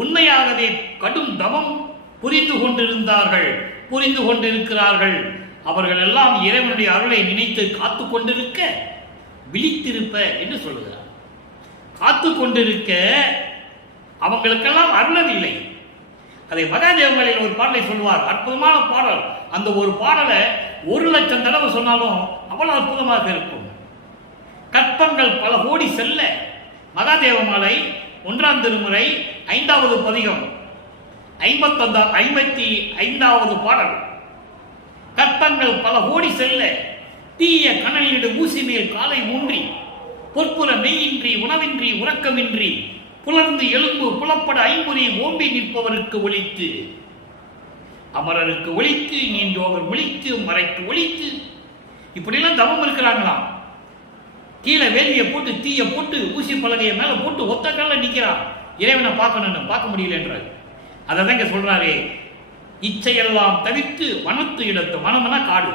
உண்மையாகவே கடும் தவம் புரிந்து கொண்டிருக்கிறார்கள். அவர்கள் எல்லாம் இறைவனுடைய அருளை நினைத்து காத்து கொண்டிருக்க விழித்திருப்ப என்று சொல்லுகிறார். காத்து கொண்டிருக்க அவங்களுக்கெல்லாம் அருளவில்லை. அதை மகாதேவங்களில் ஒரு பாடலை சொல்வார், அற்புதமான பாடல். அந்த ஒரு பாடலை 1,00,000 தடவை சொன்னாலும் அவ்வளவு அற்புதமாக இருக்கும். கற்பங்கள் பல கோடி செல்ல, மகாதேவ மாலை 1ஆம் திருமுறை 5வது பதிகம் 55வது பாடல். கற்பங்கள் பல கோடி செல்ல தீய கனலிடு ஊசி மேல் காலை ஊன்றி, பொற்புற மெய்யின்றி உணவின்றி உறக்கமின்றி புலர்ந்து எலும்பு புலப்பட ஐம்பொறி ஓம்பி நிற்பவருக்கு ஒளித்து, அமரருக்கு ஒளித்து, நீண்டோவர் ஒளித்து, மறைக்கு ஒளித்து, இப்படியெல்லாம் தவம் இருக்கிறாங்களாம். கீழே வேலியை போட்டு தீய போட்டு ஊசி பலகையை மேல போட்டு ஒத்த கால நிற்கிறான். இறைவனை பார்க்கணும்னு பார்க்க முடியல என்றார். அதை தான் இங்க சொல்றாரு. இச்சையெல்லாம் தவிர்த்து வனத்து இடத்து, வனம்னா காடு,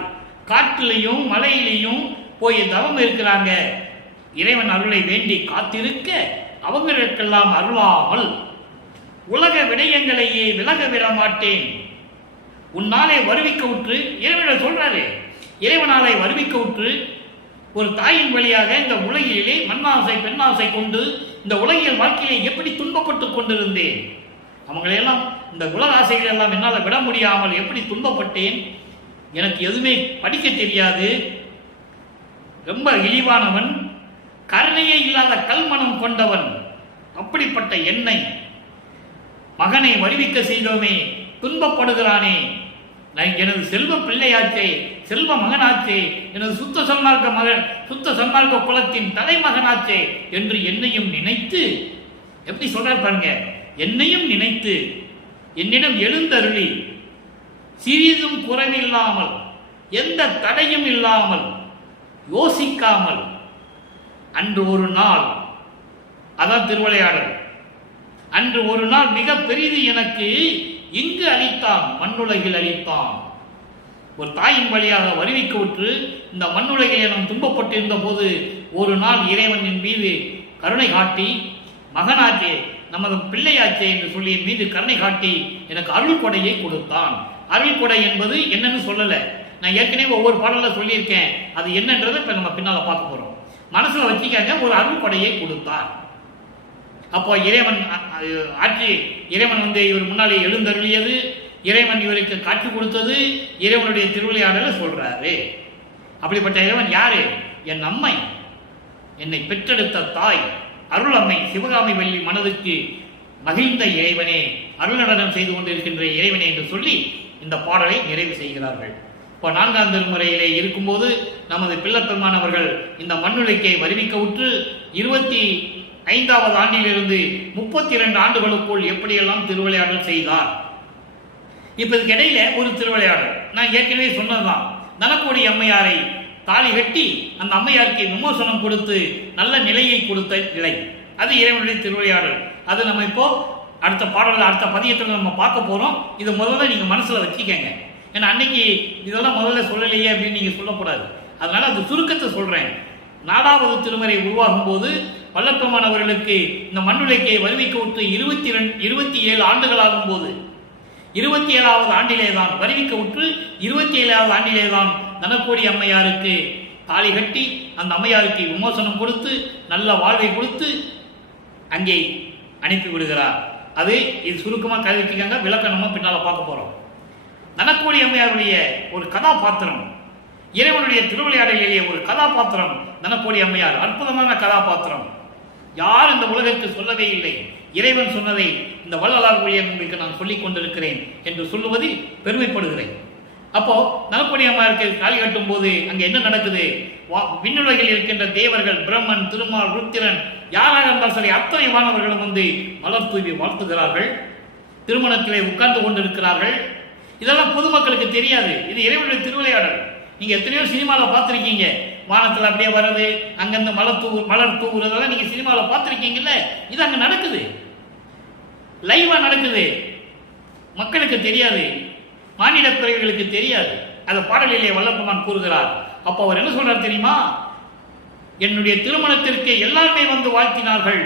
காட்டிலையும் மலையிலையும் போய் தவம் இருக்கிறாங்க. இறைவன் அருளை வேண்டி காத்திருக்க அவங்களுக்கெல்லாம் அருளாமல் உலக விடயங்களையே விலக விட மாட்டேன், உன்னாலே வருவிக்க உற்று. இறைவனை சொல்றாரு, இறைவனாலே வருவிக்க உற்று ஒரு தாயின் வழியாக இந்த உலகிலே மண்ணாசை பெண்ணாசை கொண்டு இந்த உலகியல் வாழ்க்கையிலே எப்படி துன்பப்பட்டு கொண்டிருந்தேன். அவங்களையெல்லாம் இந்த உலக ஆசைகள் எல்லாம் என்னால் விட முடியாமல் எப்படி துன்பப்பட்டேன். எனக்கு எதுவுமே படிக்க தெரியாது, ரொம்ப இழிவானவன், கருணையே இல்லாத கல்மனம் கொண்டவன். அப்படிப்பட்ட என்னை மகனை வருவிக்க செய்தோமே, துன்பப்படுகிறானே, எனது செல்வ பிள்ளையாச்சே, செல்வ மகனாச்சே, எனது சுத்த சன்மார்க்க குலத்தின் தலைமகனாச்சே என்று என்னையும் நினைத்து, எப்படி சொல்றார் பாருங்க, என்னையும் நினைத்து என்னிடம் எழுந்தருளி சிறிதும் குறைவில்லாமல் எந்த தடையும் இல்லாமல் யோசிக்காமல் அன்று ஒரு நாள், அதான் திருவிளையாடல், அன்று ஒரு நாள் மிக பெரிது எனக்கு இங்கு அளித்தான், மண்ணுலகில் அளித்தான். ஒரு தாயின் வழியாக வருவிக்க விட்டு இந்த மண்ணுலகிலே நாம் துன்பப்பட்டிருந்த போது ஒரு நாள் இறைவனின் மீது கருணை காட்டி, மகனாச்சே நமது பிள்ளையாச்சே என்று சொல்லி என் மீது கருணை காட்டி எனக்கு அருள் கொடையை கொடுத்தான். அருள் கொடை என்பது என்னன்னு சொல்லலை, நான் ஏற்கனவே ஒவ்வொரு பாடல சொல்லியிருக்கேன். அது என்னன்றதை இப்ப நம்ம பின்னால பார்க்க போறோம். மனசுல வச்சுக்காங்க, ஒரு அருள் கொடையை கொடுத்தார். அப்போ இறைவன் இறைவன் இவர் முன்னாலே எழுந்தருளியது, இறைவன் இவருக்கு காட்சி கொடுத்தது, இறைவனுடைய திருவிளையாடலை சொல்றாரு. அப்படிப்பட்ட இறைவன் யாரு? என் அம்மை, என்னை பெற்றெடுத்த தாய் அருள் அம்மை சிவகாமி வள்ளி மனதுக்கு மகிழ்ந்த இறைவனே, அருள் நடனம் செய்து கொண்டிருக்கின்ற இறைவனே என்று சொல்லி இந்த பாடலை நிறைவு செய்கிறார்கள். இப்போ 4ஆம் திருமுறையிலே இருக்கும்போது நமது பிள்ளைப்பெருமான் அவர்கள் இந்த மண்ணுலகை வருவிக்க உற்று 25வது ஆண்டிலிருந்து 32 ஆண்டுகளுக்குள் எப்படியெல்லாம் திருவிளையாடல் செய்தார். இப்ப இதுக்கு இடையில ஒரு திருவிளையாடல் நான் ஏற்கனவே சொன்னதுதான். நலக்கோடி அம்மையாரை தாலி கட்டி அந்த அம்மையாருக்கு விமோசனம் கொடுத்து நல்ல நிலையை கொடுத்த நிலை, அது இறைவனுடைய திருவிளையாடல். அது நம்ம இப்போ அடுத்த பாடல அடுத்த பதியத்தில் நம்ம பார்க்க போறோம். இதை முதல்ல நீங்க மனசுல வச்சுக்கங்க. ஏன்னா அன்னைக்கு இதெல்லாம் முதல்ல சொல்லலையே அப்படின்னு நீங்க சொல்லக்கூடாது. அதனால அது சுருக்கத்தை சொல்றேன். 4வது திருமுறை உருவாகும் போது வல்லப்பெருமான் அவர்களுக்கு இந்த மண்ணுலகை வருவிக்க விட்டு 27 ஆண்டுகள் ஆகும் போது 27வது ஆண்டிலே தான் வருவிக்க விட்டு 27வது ஆண்டிலே தான் தனக்கோடி அம்மையாருக்கு தாலி கட்டி அந்த அம்மையாருக்கு விமோசனம் கொடுத்து நல்ல வாழ்வை கொடுத்து அங்கே அனுப்பி விடுகிறார். அது இது சுருக்கமாக கதைக்காங்க, விளக்கம் நம்ம பின்னால் பார்க்க போகிறோம். தனக்கோடி அம்மையாருடைய ஒரு கதாபாத்திரம், இறைவனுடைய திருவிளையாடலிலேயே ஒரு கதாபாத்திரம் தனக்கோடி அம்மையார். அற்புதமான கதாபாத்திரம், யார் இந்த உலகத்துக்கு சொல்லவே இல்லை. இறைவன் சொன்னதை இந்த வள்ளலார் வழியாக உங்களுக்கு நான் சொல்லிக் கொண்டிருக்கிறேன் என்று சொல்லுவதில் பெருமைப்படுகிறேன். அப்போ தனக்கோடி அம்மையாருக்கு காலி கட்டும் போது அங்கே என்ன நடக்குது? விண்ணுலகில் இருக்கின்ற தேவர்கள், பிரம்மன், திருமால், ருத்திரன், யாராக இருந்தால் சரி அத்தனை வானவர்களும் வந்து மலர் தூவி வாழ்த்துகிறார்கள். திருமணத்திலே உட்கார்ந்து கொண்டிருக்கிறார்கள். இதெல்லாம் பொதுமக்களுக்கு தெரியாது. இது இறைவனுடைய திருவிளையாடல். நீங்க எத்தனையோ சினிமாவில் பார்த்துருக்கீங்க. வானத்தில் அப்படியே வர்றது, அங்கிருந்து மலர் தூவுறதெல்லாம் நீங்க சினிமாவில் பார்த்துருக்கீங்கல்ல. இது அங்க நடக்குது, லைவா நடக்குது. மக்களுக்கு தெரியாது, மானிட பிறவிகளுக்கு தெரியாது. அந்த பாடலிலே வல்லபெருமான் கூறுகிறார். அப்போ அவர் என்ன சொல்றார் தெரியுமா? என்னுடைய திருமணத்திற்கு எல்லாருமே வந்து வாழ்த்தினார்கள்.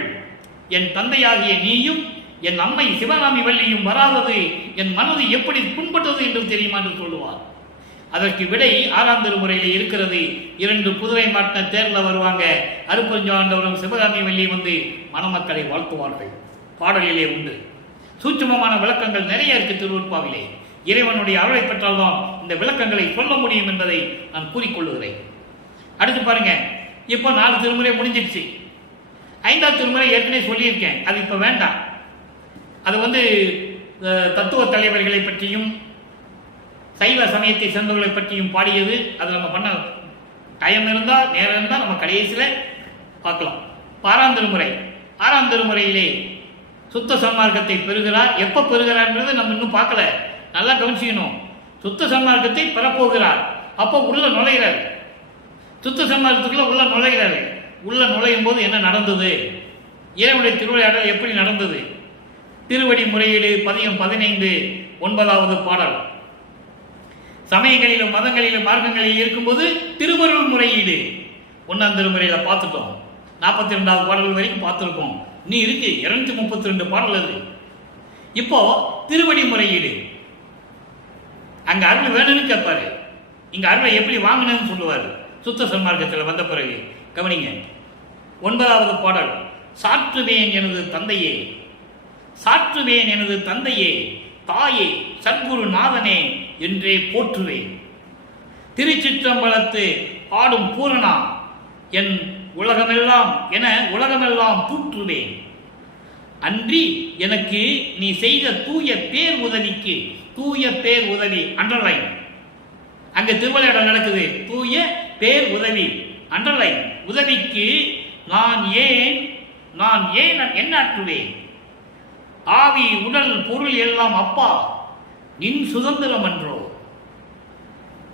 என் தந்தையாகிய நீயும் என் அம்மை சிவகாமி வள்ளியும் வராதது என் மனது எப்படி புண்பட்டது என்று தெரியுமா என்று சொல்லுவார். அதற்கு விடை 6ஆம் திருமுறையில் இருக்கிறது. 2 குதிரை மாட்டின தேர்ல வருவாங்க. அருப்பெருஞ்சாண்டவரும் சிவகாமி வள்ளியும் வந்து மணமக்களை வாழ்த்துவார்கள். பாடலிலே உண்டு. சூட்சுமமான விளக்கங்கள் நிறைய இருக்கு திருவருட்பாவிலே. இறைவனுடைய அருளை பெற்றால்தான் இந்த விளக்கங்களை சொல்ல முடியும் என்பதை நான் கூறிக்கொள்ளுகிறேன். அடுத்து பாருங்க, இப்போ 4 திருமுறை முடிஞ்சிடுச்சு. 5ஆம் திருமுறை ஏற்கனவே சொல்லியிருக்கேன், அது இப்போ வேண்டாம். அது வந்து தத்துவ தலைவர்களை பற்றியும் சைவ சமயத்தை சேர்ந்தவர்களை பற்றியும் பாடியது. அது நம்ம பண்ண டைம் இருந்தால், நேரம் இருந்தால் நம்ம கடைசியில் பார்க்கலாம். 6ஆம் திருமுறை, 6ஆம் திருமுறையிலே சுத்த சன்மார்க்கத்தை பெறுகிறார். எப்போ பெறுகிறார்ன்றது நம்ம இன்னும் பார்க்கல, நல்லா கவனிச்சுக்கணும். சுத்த சன்மார்க்கத்தை பெறப்போகிறார். அப்போ உள்ள நுழைகிறார். சுத்த சன்மார்க்கத்துக்குள்ள உள்ள நுழைகிறாரு. உள்ள நுழையும் போது என்ன நடந்தது? இறைவனுடைய திருவிளையாடல் எப்படி நடந்தது? திருவடி முறையீடு பதிகம் 15 9வது பாடல். சமயங்களிலும் மதங்களிலும் மார்க்கங்களில் இருக்கும்போது திருவருள் முறையீடு 1ஆம் திருமுறையில பார்த்துட்டோம். 42வது பாடல் வரைக்கும் பார்த்துருக்கோம். நீ இருக்கு 232 பாடல். அது இப்போ திருவடி முறையீடு. அங்க அருள் வேணும்னு கேட்பாரு, இங்க அருளை எப்படி வாங்கினு சொல்லுவாரு. சுத்த சன்மார்க்கத்தில் வந்த பிறகு கவனிங்க. 9வது பாடல். சாற்றுவேன் எனது தந்தையே, சாற்றுவேன் எனது தந்தையே, தாயே, சத்குரு நாதனே என்றே போற்றுவேன். திருச்சிற்றம்பலத்து ஆடும் பூரணா என் உலகமெல்லாம் என உலகமெல்லாம் தூற்றுவேன். அன்றி எனக்கு நீ செய்த தூய பேர் உதவிக்கு, தூய பேர் உதவி அண்டர்லைன். அங்க திருவிளையாடல் நடக்குது. தூய பேர் உதவி அண்டர்லைன். உதவிக்கு நான் ஏன் என்னாற்றுவேன். ஆவி உடல் பொருள் எல்லாம் அப்பா நின் சுதந்திரம் என்றோ,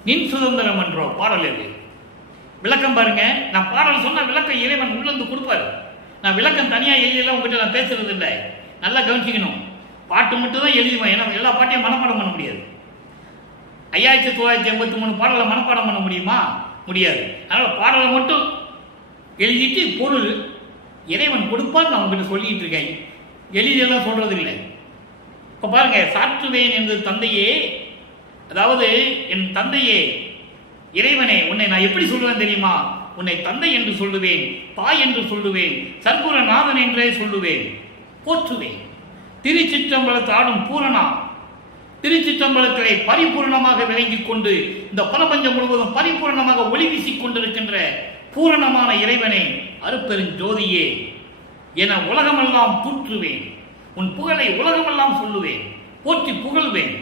நின் சுதந்திரம் என்றோ. பாடல் இது. விளக்கம் பாருங்க. நான் பாடல் சொன்ன விளக்கம் இறைவன் உள்ளந்து கொடுப்பாரு. நான் விளக்கம் தனியா எழுதியெல்லாம் உங்ககிட்ட நான் பேசுறது இல்லை, நல்லா கவனிச்சிக்கணும். பாட்டு மட்டும் தான் எழுதுவேன், ஏன்னா எல்லா பாட்டையும் மனப்பாடம் பண்ண முடியாது. 5983 பாடலை மனப்பாடம் பண்ண முடியுமா? முடியாது. அதனால பாடலை மட்டும் எழுதிட்டு பொருள் இறைவன் கொடுப்பான்னு நான் உங்ககிட்ட சொல்லிட்டு இருக்கேன், எழுதியெல்லாம் சொல்றது இல்லை. இப்போ பாருங்க, சாற்றுவேன் என்று தந்தையே, அதாவது என் தந்தையே, இறைவனே உன்னை நான் எப்படி சொல்லுவேன் தெரியுமா? உன்னை தந்தை என்று சொல்லுவேன், தாய் என்று சொல்லுவேன், சர்க்குர நாதன் என்றே சொல்லுவேன், போற்றுவேன். திருச்சிற்றம்பலத்து ஆடும் பூரணா, திருச்சிற்றம்பலத்திலே பரிபூர்ணமாக விளங்கிக் கொண்டு இந்த பிரபஞ்சம் முழுவதும் பரிபூர்ணமாக ஒளி வீசிக் கொண்டிருக்கின்ற பூரணமான இறைவனே, அருட்பெருஞ்சோதியே என உலகமெல்லாம் தூற்றுவேன். உன் புகழை உலகமெல்லாம் சொல்லுவேன், போற்றி புகழ்வேன்.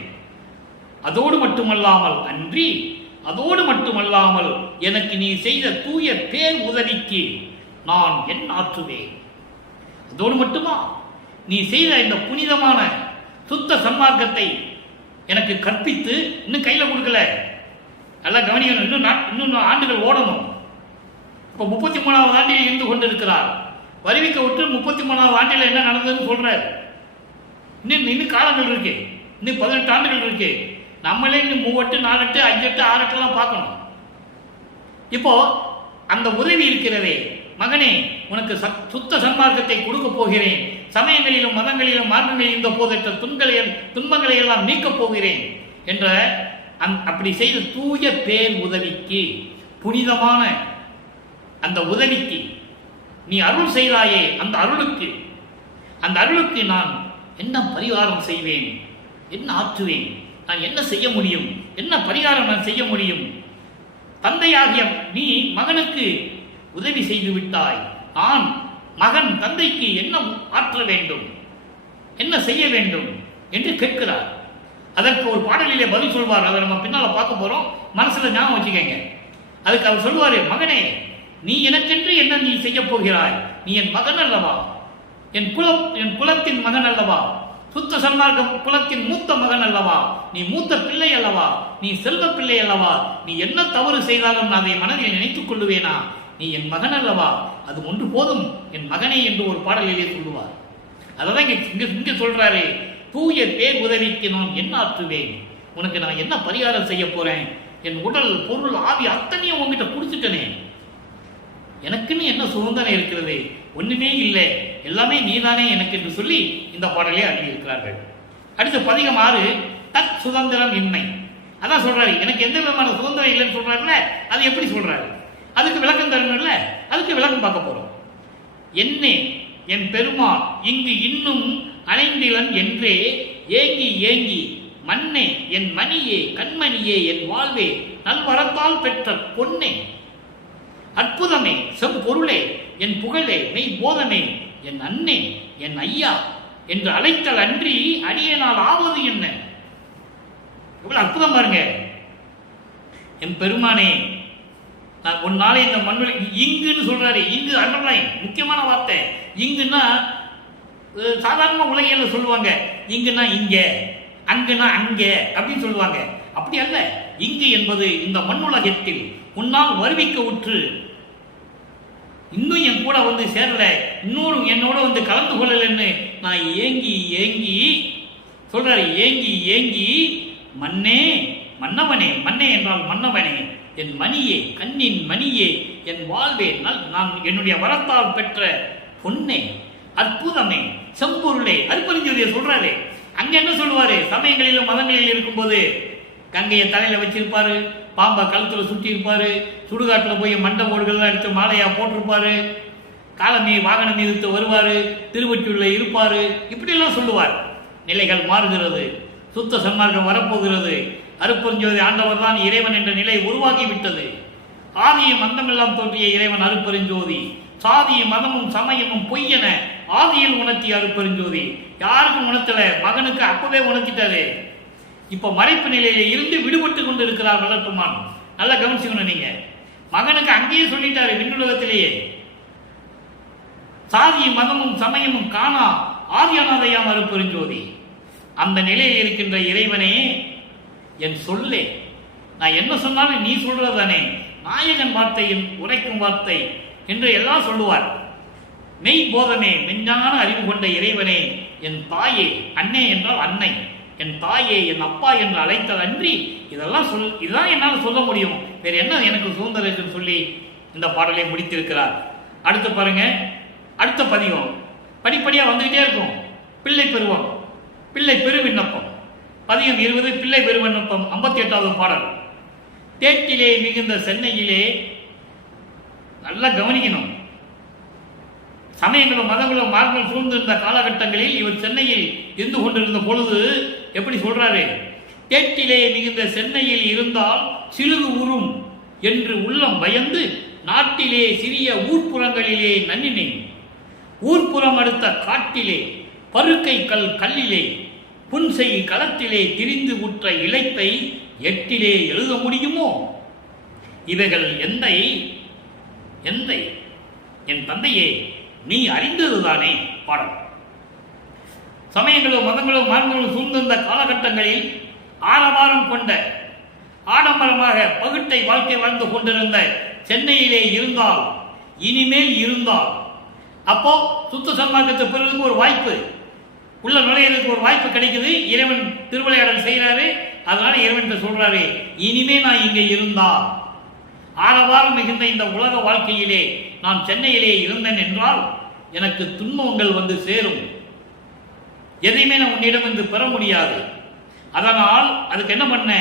அதோடு மட்டுமல்லாமல் அன்றி, அதோடு மட்டுமல்லாமல் எனக்கு நீ செய்த தூய பேர் உதவிக்கு நான் என்ன ஆற்றுவேன். அதோடு மட்டுமா, நீ செய்த இந்த புனிதமான சுத்த சன்மார்க்கத்தை எனக்கு கற்பித்து இன்னும் கையில் கொடுக்கல. நல்லா கவனிக்கணும். இன்னும் ஆண்டுகள் ஓடணும். இப்போ 33வது ஆண்டில் இருந்து கொண்டிருக்கிறார். வருவிக்க விட்டு 33வது ஆண்டில் என்ன நடந்ததுன்னு சொல்றார். இன்னும் காலங்கள் இருக்கு, இன்னும் 18 ஆண்டுகள் இருக்கு. நம்மளே இன்னும் 3 8 4 8 5 8 6 8 பார்க்கணும். இப்போ அந்த உதவி இருக்கிறதே, மகனே உனக்கு சுத்த சன்மார்க்கத்தை கொடுக்க போகிறேன், சமயங்களிலும் மதங்களிலும் மார்க்கங்களில் இந்த போதற்ற துன்பங்களை எல்லாம் நீக்கப் போகிறேன் என்ற அப்படி செய்த தூய பேர் உதவிக்கு, புனிதமான அந்த உதவிக்கு நீ அருள் செய்தாயே, அந்த அருளுக்கு நான் என்ன பரிகாரம் செய்வேன், என்ன ஆற்றுவேன், நான் என்ன செய்ய முடியும், என்ன பரிகாரம் நான் செய்ய முடியும்? தந்தையாகிய நீ மகனுக்கு உதவி செய்து விட்டாய், நான் மகன் தந்தைக்கு என்ன ஆற்ற வேண்டும், என்ன செய்ய வேண்டும் என்று கேட்கிறார். அதற்கு ஒரு பாடலிலே பதில் சொல்வார். அதை நம்ம பின்னால பார்க்க போறோம், மனசுல ஞாபகம் வச்சுக்கங்க. அதுக்கு அவர் சொல்வாரு, மகனே, நீ எனக்கென்று என்ன நீ செய்ய போகிறாய்? நீ என் மகன் அல்லவா, என் குலத்தின் மகன் அல்லவா, சுத்த சன்மார்க்க குலத்தின் மூத்த மகன் அல்லவா, நீ மூத்த பிள்ளை அல்லவா, நீ செல்வ பிள்ளை அல்லவா, நீ என்ன தவறு செய்தாலும் நான் அதை மனதில் நினைத்துக் கொள்ளுவேனா? நீ என் மகன் அல்லவா, அது ஒன்று போதும் என் மகனே என்று ஒரு பாடலிலே சொல்லுவார். அதான் இங்க சொல்றாரு, தூய பேர் உதவிக்கு நான் என்ன ஆற்றுவேன், உனக்கு நான் என்ன பரிகாரம் செய்ய போறேன், என் உடல் பொருள் ஆவி அத்தனையும் உங்ககிட்ட கொடுத்துட்டனே, எனக்குன்னு என்ன சுதந்திரம் இருக்கிறது? ஒண்ணுமே இல்லை, எல்லாமே நீதானே எனக்கு என்று சொல்லி இந்த பாடலே அள்ளியிருக்கிறார்கள். அடுத்து பதிகம் 6, தத் சுதந்திரம் இன்மை. அதான் சொல்றாரு, எனக்கு எந்த விதமான சுதந்திரம் இல்லைன்னு சொல்றாருல, அது எப்படி சொல்றாரு? அதுக்கு விளக்கம் தரணும்ல, அதுக்கு விளக்கம் பார்க்க போறோம். என்னே என் பெருமான் இங்கு இன்னும் அணைந்திலன் என்றே ஏங்கி ஏங்கி மண்ணே என் மணியே கண்மணியே என் வாழ்வே நல்வரத்தால் பெற்ற பொன்னே அற்புதமே செம்பொருளே என் புகழே மெய் போதமே என் அண்ணே என் ஐயா என்று அழைத்தல் அன்றி அடியேனால் ஆவது என்ன? எவ்வளவு அற்புதம் பாருங்க. என் பெருமானே, நான் ஒரு நாளை இந்த மண்ணில் இங்குன்னு சொல்றாரு. இங்கு அண்டர்லைன், முக்கியமான வார்த்தை. இங்குன்னா சாதாரண உலகில சொல்லுவாங்க, இங்குன்னா இங்க, அங்குன்னா அங்க அப்படின்னு சொல்லுவாங்க. அப்படி அல்ல. இங்கு என்பது இந்த மண்ணுலகத்தில் உன்னால் வருவிக்க உற்று இன்னும் என் கூட வந்து சேரல, இன்னொரு என்னோட வந்து கலந்து கொள்ளலன்னு நான் ஏங்கி ஏங்கி சொல்றாரு. ஏங்கி ஏங்கி மண்ணே மன்னவனே, மண்ணே என்றால் மன்னவனே, என் மணியே கண்ணின் மணியே என் வாழ்வே நான் என்னுடைய வரத்தால் பெற்ற பொன்னே அற்புதமே செம்பொருளே அருப்பெருஞ்சோதியை சொல்றாரு. அங்க என்ன சொல்லுவாரு? சமயங்களிலும் மதங்களில் இருக்கும்போது கங்கையை தலையில வச்சிருப்பாரு, பாம்பை கழுத்துல சுற்றி இருப்பாரு, சுடுகாட்டுல போய் மண்டை ஓடுகள் எடுத்து மாலையா போட்டிருப்பாரு, காலமே வாகனம் எதிர்த்து வருவாரு, திருவொற்றியூர்ல இருப்பாரு, இப்படி எல்லாம் சொல்லுவார். நிலைகள் மாறுகிறது, சுத்த சன்மார்க்கம் வரப்போகிறது, அருப்பெருஞ்சோதி ஆண்டவர் தான் இறைவன் என்ற நிலை உருவாகிவிட்டது. ஆதியும் அந்தமெல்லாம் தோன்றிய இறைவன் அருப்பெருஞ்சோதி, சாதியும் மதமும் சமயமும் பொய்யென ஆதியில் உணர்த்திய அருப்பெருஞ்சோதி. யாருக்கும் உணர்த்தல, மகனுக்கு அப்பவே உணர்த்திட்டாரு. இப்ப மறைப்பு நிலையில இருந்து விடுபட்டு கொண்டு இருக்கிறார் வளர்ப்புமான். நல்லா கவனிச்சுக்கணும் நீங்க. மகனுக்கு அங்கேயே சொல்லிட்டாரு, விண்ணுலகத்திலேயே சாதியும் மதமும் சமயமும் காணா ஆதியானதையாம் அருப்பெருஞ்சோதி. அந்த நிலையில் இருக்கின்ற இறைவனே, என் சொல்லே, நான் என்ன சொன்னாலும் நீ சொல்றதானே, நாயகன் வார்த்தையின் உரைக்கும் வார்த்தை என்று எல்லாம் சொல்லுவார். மெய் போதமே மெஞ்ஞான அறிவு கொண்ட இறைவனே, என் தாயே, அன்னை என்றால் அன்னை, என் தாயே என் அப்பா என்று அழைத்தல் அன்றி இதுதான் என்னால் சொல்ல முடியும், வேற என்ன எனக்கு சுதந்திரம் இருக்குன்னு சொல்லி இந்த பாடலை முடித்திருக்கிறார். அடுத்து பாருங்க, அடுத்த பதிகம் படிப்படியா வந்துகிட்டே இருக்கும். பிள்ளை பெருவம், பிள்ளை பெரு விண்ணப்பம். பதிகம் 20 பிள்ளை பெரு விண்ணப்பம் 58வது பாடல். தேட்டிலே மிகுந்த சென்னையிலே, நல்லா கவனிக்கணும், சமயங்களும் மதங்களும் மார்பல் சூழ்ந்திருந்த காலகட்டங்களில் இவர் சென்னையில் இருந்து கொண்டிருந்த பொழுது எப்படி சொல்றாரு? தேட்டிலே மிகுந்த சென்னையில் இருந்தால் சிலுகு உறும் என்று உள்ளம் பயந்து நாட்டிலே சிறிய ஊர்ப்புறங்களிலே நன்னினேன். ஊர்ப்புறம் அடுத்த காட்டிலே பருக்கை கல்லிலே புன்செய் களத்திலே திரிந்து உற்ற இழைப்பை எட்டிலே எழுத முடியுமோ? இவைகள் எந்தை எந்தை என் தந்தையே நீ அறிந்ததுதானே. பாடல். சமயங்களும் மதங்களும் மார்புகளும் சூழ்ந்திருந்த காலகட்டங்களில் ஆரவாரம் கொண்ட ஆடம்பரமாக பகுட்டை வாழ்க்கை வாழ்ந்து கொண்டிருந்த சென்னையிலே இருந்தால், இனிமேல் இருந்தால், அப்போ சுத்த சன்மார்க்கத்துக்கு பெறுவதற்கு ஒரு வாய்ப்பு, உள்ள நுழையிறதுக்கு ஒரு வாய்ப்பு கிடைக்குது. இறைவன் திருவிளையாடல் செய்கிறாரு. அதனால இறைவன் சொல்றாரு, இனிமே நான் இங்கே இருந்தா, ஆரவாரம் மிகுந்த இந்த உலக வாழ்க்கையிலே நான் சென்னையிலே இருந்தேன் என்றால் எனக்கு துன்பங்கள் வந்து சேரும், எதையுமே நான் உன்னிடம் வந்து பெற முடியாது. அதனால் அதுக்கு என்ன பண்ண,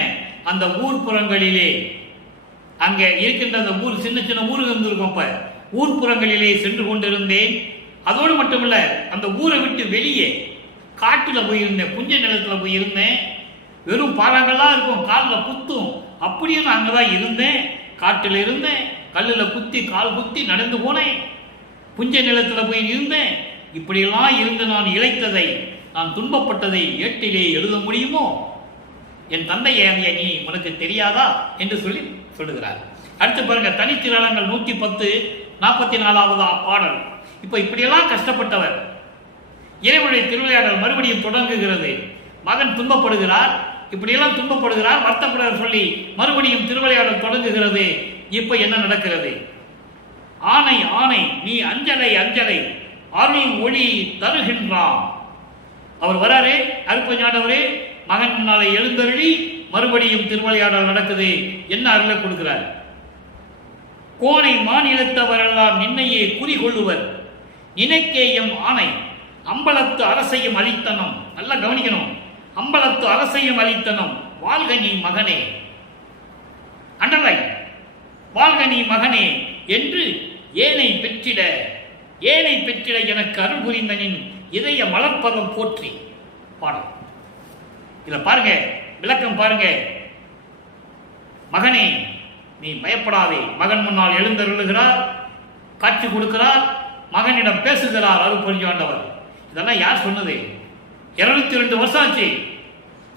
அந்த ஊர்ப்புறங்களிலே அங்கே இருக்கின்ற அந்த ஊர் சின்ன சின்ன ஊருக்கு இருந்திருக்கும். அப்ப ஊர்ப்புறங்களிலே சென்று கொண்டிருந்தேன். அதோடு மட்டுமல்ல, அந்த ஊரை விட்டு வெளியே காட்டில் போயிருந்தேன், புஞ்ச நிலத்தில் போயிருந்தேன். வெறும் பாறாங்கள்லாம் இருக்கும், காலில் குத்தும். அப்படியே நான் அங்கதான் இருந்தேன். காட்டில் இருந்தேன், கல்லில் குத்தி கால் குத்தி நடந்து போனேன், புஞ்ச நிலத்தில் போய் இருந்தேன். இப்படியெல்லாம் இருந்து நான் இழைத்ததை, நான் துன்பப்பட்டதை ஏட்டிலே எழுத முடியுமோ? என் தந்தையை நீ உனக்கு தெரியாதா என்று சொல்லி சொல்லுகிறார். அடுத்து பாருங்க, தனித்திரளங்கள் 110 44வது பாடல். இப்ப இப்படியெல்லாம் கஷ்டப்பட்டவர், இறைவனுடைய திருவிளையாடல் மறுபடியும் தொடங்குகிறது. மகன் துன்பப்படுகிறார், இப்படியெல்லாம் துன்பப்படுகிறார், வருத்தப்படுகிறார் சொல்லி மறுபடியும் திருவிளையாடல் தொடங்குகிறது. இப்ப என்ன நடக்கிறது? ஆனை ஆனை நீ அஞ்சலை அஞ்சலை அருள் ஒளி தருகின்றான். அவர் வராரு, அருட்பெருஞ்ஞானவரே மகன் முன்னாலே எழுந்தருளி மறுபடியும் திருவிளையாடல் நடக்குது. என்ன அருளை கொடுக்கிறார்? கோனை மாநிலத்தவரெல்லாம் நின்னையே குறிகொள்ளுவர், நினைக்கேயம் ஆணை அம்பலத்து அரசையும் அளித்தனம். நல்லா கவனிக்கணும், அம்பலத்து அரசையும் அளித்தனம். வாழ்க நீ மகனே, அண்டலை, வாழ்க நீ மகனே என்று ஏனை பெற்றிட, ஏனை பெற்றிட எனக்கு அருள் புரிந்தனின் இதய மலர்ப்பதம் போற்றி பாடம். இத பாருங்க, விளக்கம் பாருங்க. மகனே நீ பயப்படாதே. மகன் முன்னால் எழுந்தருளுகிறார், காட்சி கொடுக்கிறார், மகனிடம் பேசுகிறார் அருட்பெருஞ்ஞாண்டவர். இதெல்லாம் யார் சொன்னது? 202 வருஷம் ஆச்சு.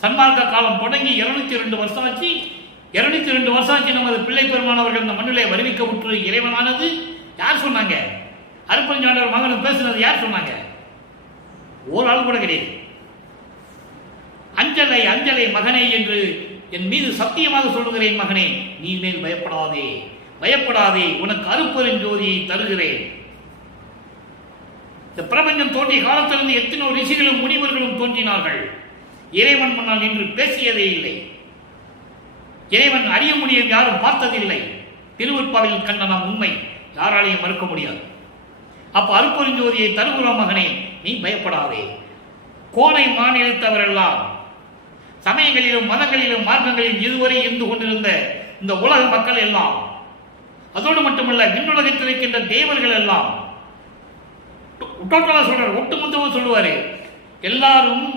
சன்மார்க்க காலம் தொடங்கி 202 வருஷம் ஆச்சு. 202 வருஷம் ஆச்சு நமது பிள்ளை பெருமானவர்கள் இந்த மண்ணிலே வருவிக்க உற்று இறைவனானது. யார் சொன்னாங்க? அருட்பெருஞ்ஞாண்டவர் மகனும் பேசுனது யார் சொன்னாங்க? ஒரு ஆள் கூட கிடையாது. அஞ்சலை அஞ்சலை மகனே என்று என் மீது சத்தியமாக சொல்லுகிறேன் மகனே, நீ மேல் பயப்படாதே, பயப்படாதே, உனக்கு அருட்பெருஞ்சோதியை தருகிறேன். இந்த பிரபஞ்சம் தோன்றிய காலத்திலிருந்து எத்தனோ ரிஷிகளும் முனிவர்களும் தோன்றினார்கள். இறைவன் முன்னால் நின்று பேசியதே இல்லை. இறைவன் அறிய முடியும் யாரும் பார்த்ததில்லை. திருவற்பாவில் கண்ட நாம் உண்மை யாராலையும் மறுக்க முடியாது. அப்ப அருட்பெருஞ்சோதியை தருகிறோம் மகனே, நீ பயப்படாதே. கோனை மாநிலத்தவரெல்லாம் சமயங்களிலும் மதங்களிலும் மார்க்கங்களிலும் இதுவரை இருந்து கொண்டிருந்த இந்த உலக மக்கள் எல்லாம், அதோடு மட்டுமல்ல விண்ணுலகத்தில் இருக்கின்ற தேவர்கள் எல்லாம், சொல்றார், ஒட்டுமொத்தமும் சொல்லுவாரு, எல்லாரும்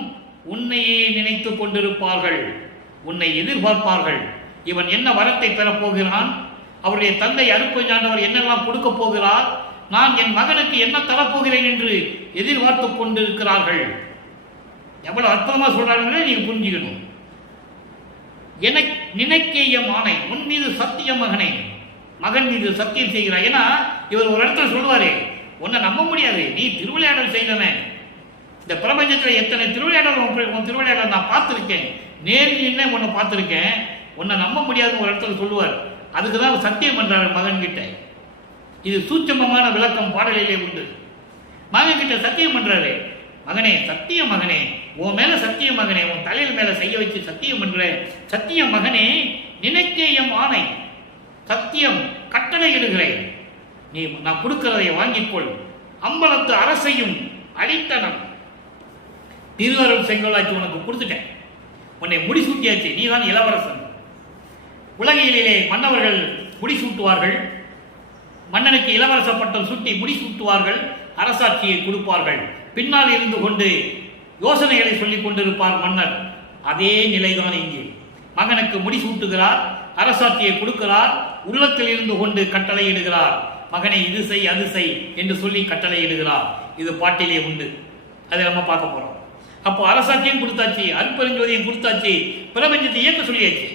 உன்னையே நினைத்துக் கொண்டிருப்பார்கள், உன்னை எதிர்பார்ப்பார்கள். இவன் என்ன வரத்தை பெறப் போகிறான், அவருடைய தந்தை அருட்பெருஞ்ஞாண்டவர் என்னெல்லாம் கொடுக்க போகிறார், நான் என் மகனுக்கு என்ன தரப்போகிறேன் என்று எதிர்பார்த்து கொண்டிருக்கிறார்கள். எவ்வளவு அற்புதமா சொல்றாங்க நீங்க புரிஞ்சுக்கணும். எனக்கு நினைக்கேயம் ஆணை, உன் மீது சத்தியம் மகனே, மகன் மீது சத்தியம் செய்கிறார். ஏன்னா இவர் ஒரு இடத்துல சொல்லுவாரு, உன்னை நம்ப முடியாது, நீ திருவிளையாடல் செய்தவன். இந்த பிரபஞ்சத்தில் எத்தனை திருவிளையாடல் திருவிளையாடல் நான் பார்த்துருக்கேன், நேரில் உன்னை பார்த்துருக்கேன், உன்னை நம்ப முடியாதுன்னு ஒரு இடத்துல சொல்லுவார். அதுக்குதான் சத்தியம் பண்றாரு மகன் கிட்ட. இது சூட்சமமான விளக்கம் பாடலிலே உண்டு. மகன் கிட்ட சத்தியம் பண்றாரு, மகனே சத்தியம் மகனே, உன் மேல சத்தியம் மகனே, உன் தலையில் மேல செய்ய வச்சு சத்தியம் பண்ற, சத்தியம் மகனே, நினைக்கேயம் ஆணை, சத்தியம் கட்டளை இடுகிறேன், நீ நான் கொடுக்கிறதை வாங்கிக்கொள். அம்பலத்து அரசையும் அடித்தனம், திருவருள் செங்கோலாச்சு உனக்கு கொடுத்துட்டேன், உன்னை முடிசூட்டியாச்சு, நீ தான் இளவரசன். உலகிலே மன்னவர்கள் முடிசூட்டுவார்கள், மன்னனுக்கு இளவரச பட்டம் சுட்டி முடிசூட்டுவார்கள், அரசாட்சியை கொடுப்பார்கள். பின்னால் இருந்து கொண்டு யோசனைகளை சொல்லிக் கொண்டிருப்பார் மன்னர். அதே நிலைதான் இங்கே. மகனுக்கு முடிசூட்டுகிறார், அரசாட்சியை கொடுக்கிறார், உள்ளத்தில் இருந்து கொண்டு கட்டளையிடுகிறார். மகனை இது செய் அது செய் என்று சொல்லி கட்டளையிடுகிறார். இது பாட்டிலே உண்டு, அதை நம்ம பார்க்க போறோம். அப்போ அரசாட்சியும் கொடுத்தாச்சு, அருட்பெருஞ்சோதியும் கொடுத்தாச்சு, பிரபஞ்சத்தை இயக்க சொல்லியாச்சு.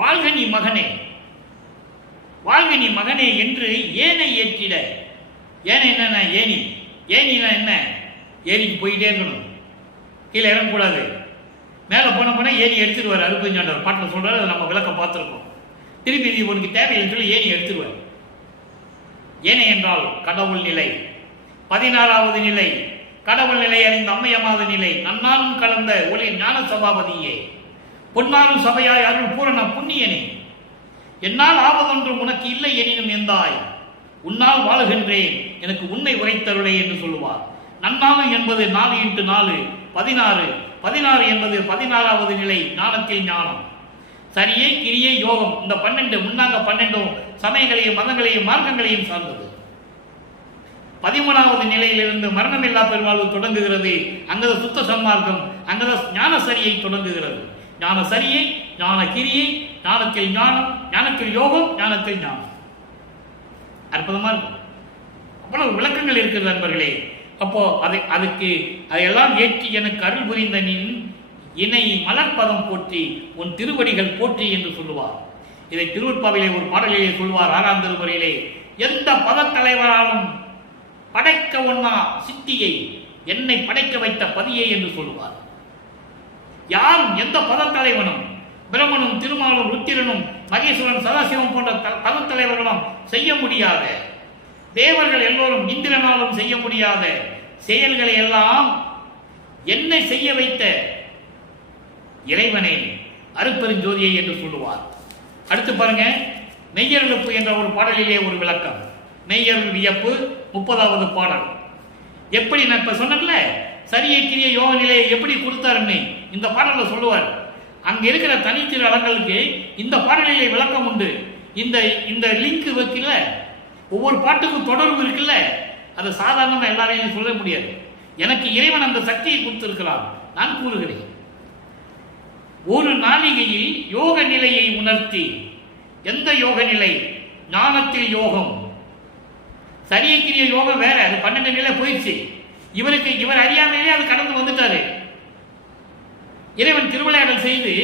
வாழ்க நீ மகனே, வாழ்க நீ மகனே என்று ஏனை ஏற்றிட. ஏனை என்னன்னா ஏனி, ஏனினா என்ன? ஏனிக்கு போயிட்டே இருக்கணும், கீழே இறங்கக்கூடாது. மேலே போன ஏனி எடுத்துருவார் அருட்பெருஞ்ஞாண்டவர் பாட்டில் சொல்றாரு, அதை நம்ம விளக்கம் பார்த்துருக்கோம். திருப்பி இது உனக்கு தேவையில்லைன்னு சொல்லி ஏனி எடுத்துருவார். ஏனை என்றால் கடவுள் நிலை, 16வது நிலை, கடவுள் நிலை அறிந்த அம்மையமாத நிலை, நன்னாலும் கலந்த ஒளி ஞான சபாபதியே, பொன்னாலும் சபையாய் அருள் பூரண புண்ணியனே, என்னால் ஆவதொன்றும் உனக்கு இல்லை எனினும் எந்தாய், உன்னால் வாழுகின்றேன், எனக்கு உண்மை உரைத்தருளை என்று சொல்லுவார். நன்னாலும் என்பது 4 × 4 16, 16 என்பது 16வது நிலை, ஞானத்தில் ஞானம். சரியை, கிரியை, யோகம், இந்த 12 முன்னாங்க 12 சமயங்களையும் மதங்களையும் மார்க்கங்களையும் சார்ந்தது. 13வது நிலையிலிருந்து மரணமில்லா பெருவாழ்வு தொடங்குகிறது. அங்கத சுத்த சன்மார்க்கம், அங்கத ஞான சரியை தொடங்குகிறது. ஞான சரியை, ஞான கிரியை, ஞானத்தில் ஞானம், ஞானத்தில் யோகம், ஞானத்தில் ஞானம். அற்புதமா இருக்கும். அவ்வளவு விளக்கங்கள் இருக்கிறது நண்பர்களே. அப்போ அதுக்கு அதையெல்லாம் ஏற்றி எனக்கு அருள் புரிந்த நின் இணை மலர்பதம் போற்றி உன் திருவடிகள் போற்றி என்று சொல்லுவார். இதை திருவற்பாவிலே ஒரு பாடலிலே சொல்வார். 6ஆம் திருமுறையிலே, எந்த பதத்தலைவராலும் படைக்க ஒண்ணா சித்தியை என்னை படைக்க வைத்த பதியை என்று சொல்லுவார். யாரும் எந்த பதத்தலைவனும், பிரம்மனும் திருமாலும் ருத்திரனும் மகேஸ்வரன் சதாசிவம் போன்ற பதத்தலைவர்களும் செய்ய முடியாத, தேவர்கள் எல்லோரும் இந்திரனாலும் செய்ய முடியாத செயல்களை எல்லாம் என்னை செய்ய வைத்த இறைவனே அருட்பெருஞ்சோதியை என்று சொல்லுவார். அடுத்து பாருங்க, மெய்யருளுப்பு என்ற ஒரு பாடலிலே ஒரு விளக்கம். மெய்யருள் வியப்பு 30வது பாடல். எப்படி நான் இப்ப சொன்னேன்ல, சரியை கிரிய யோக நிலையை எப்படி கொடுத்தாருன்னு இந்த பாடலில் சொல்லுவார். அங்க இருக்கிற தனித்திரு அலங்களுக்கு இந்த பாடலிலே விளக்கம் உண்டு. இந்த லிங்க் வைக்கல, ஒவ்வொரு பாட்டுக்கும் தொடர்பு இருக்குல்ல, அதை சாதாரணமாக எல்லாரையும் சொல்ல முடியாது. எனக்கு இறைவன் அந்த சக்தியை கொடுத்திருக்கிறான். நான் கூறுகிறேன், ஒரு நாளிகையில் யோக நிலையை உணர்த்தி. எந்த யோக நிலை? ஞானத்தில் யோகம். சரியக்கிரிய யோகம் வேற, அது 12 நிலை போயிடுச்சு. இவர் அறியாமையிலே அது கடந்து வந்துட்டாரு. இறைவன் திருவிளையாடல் செய்து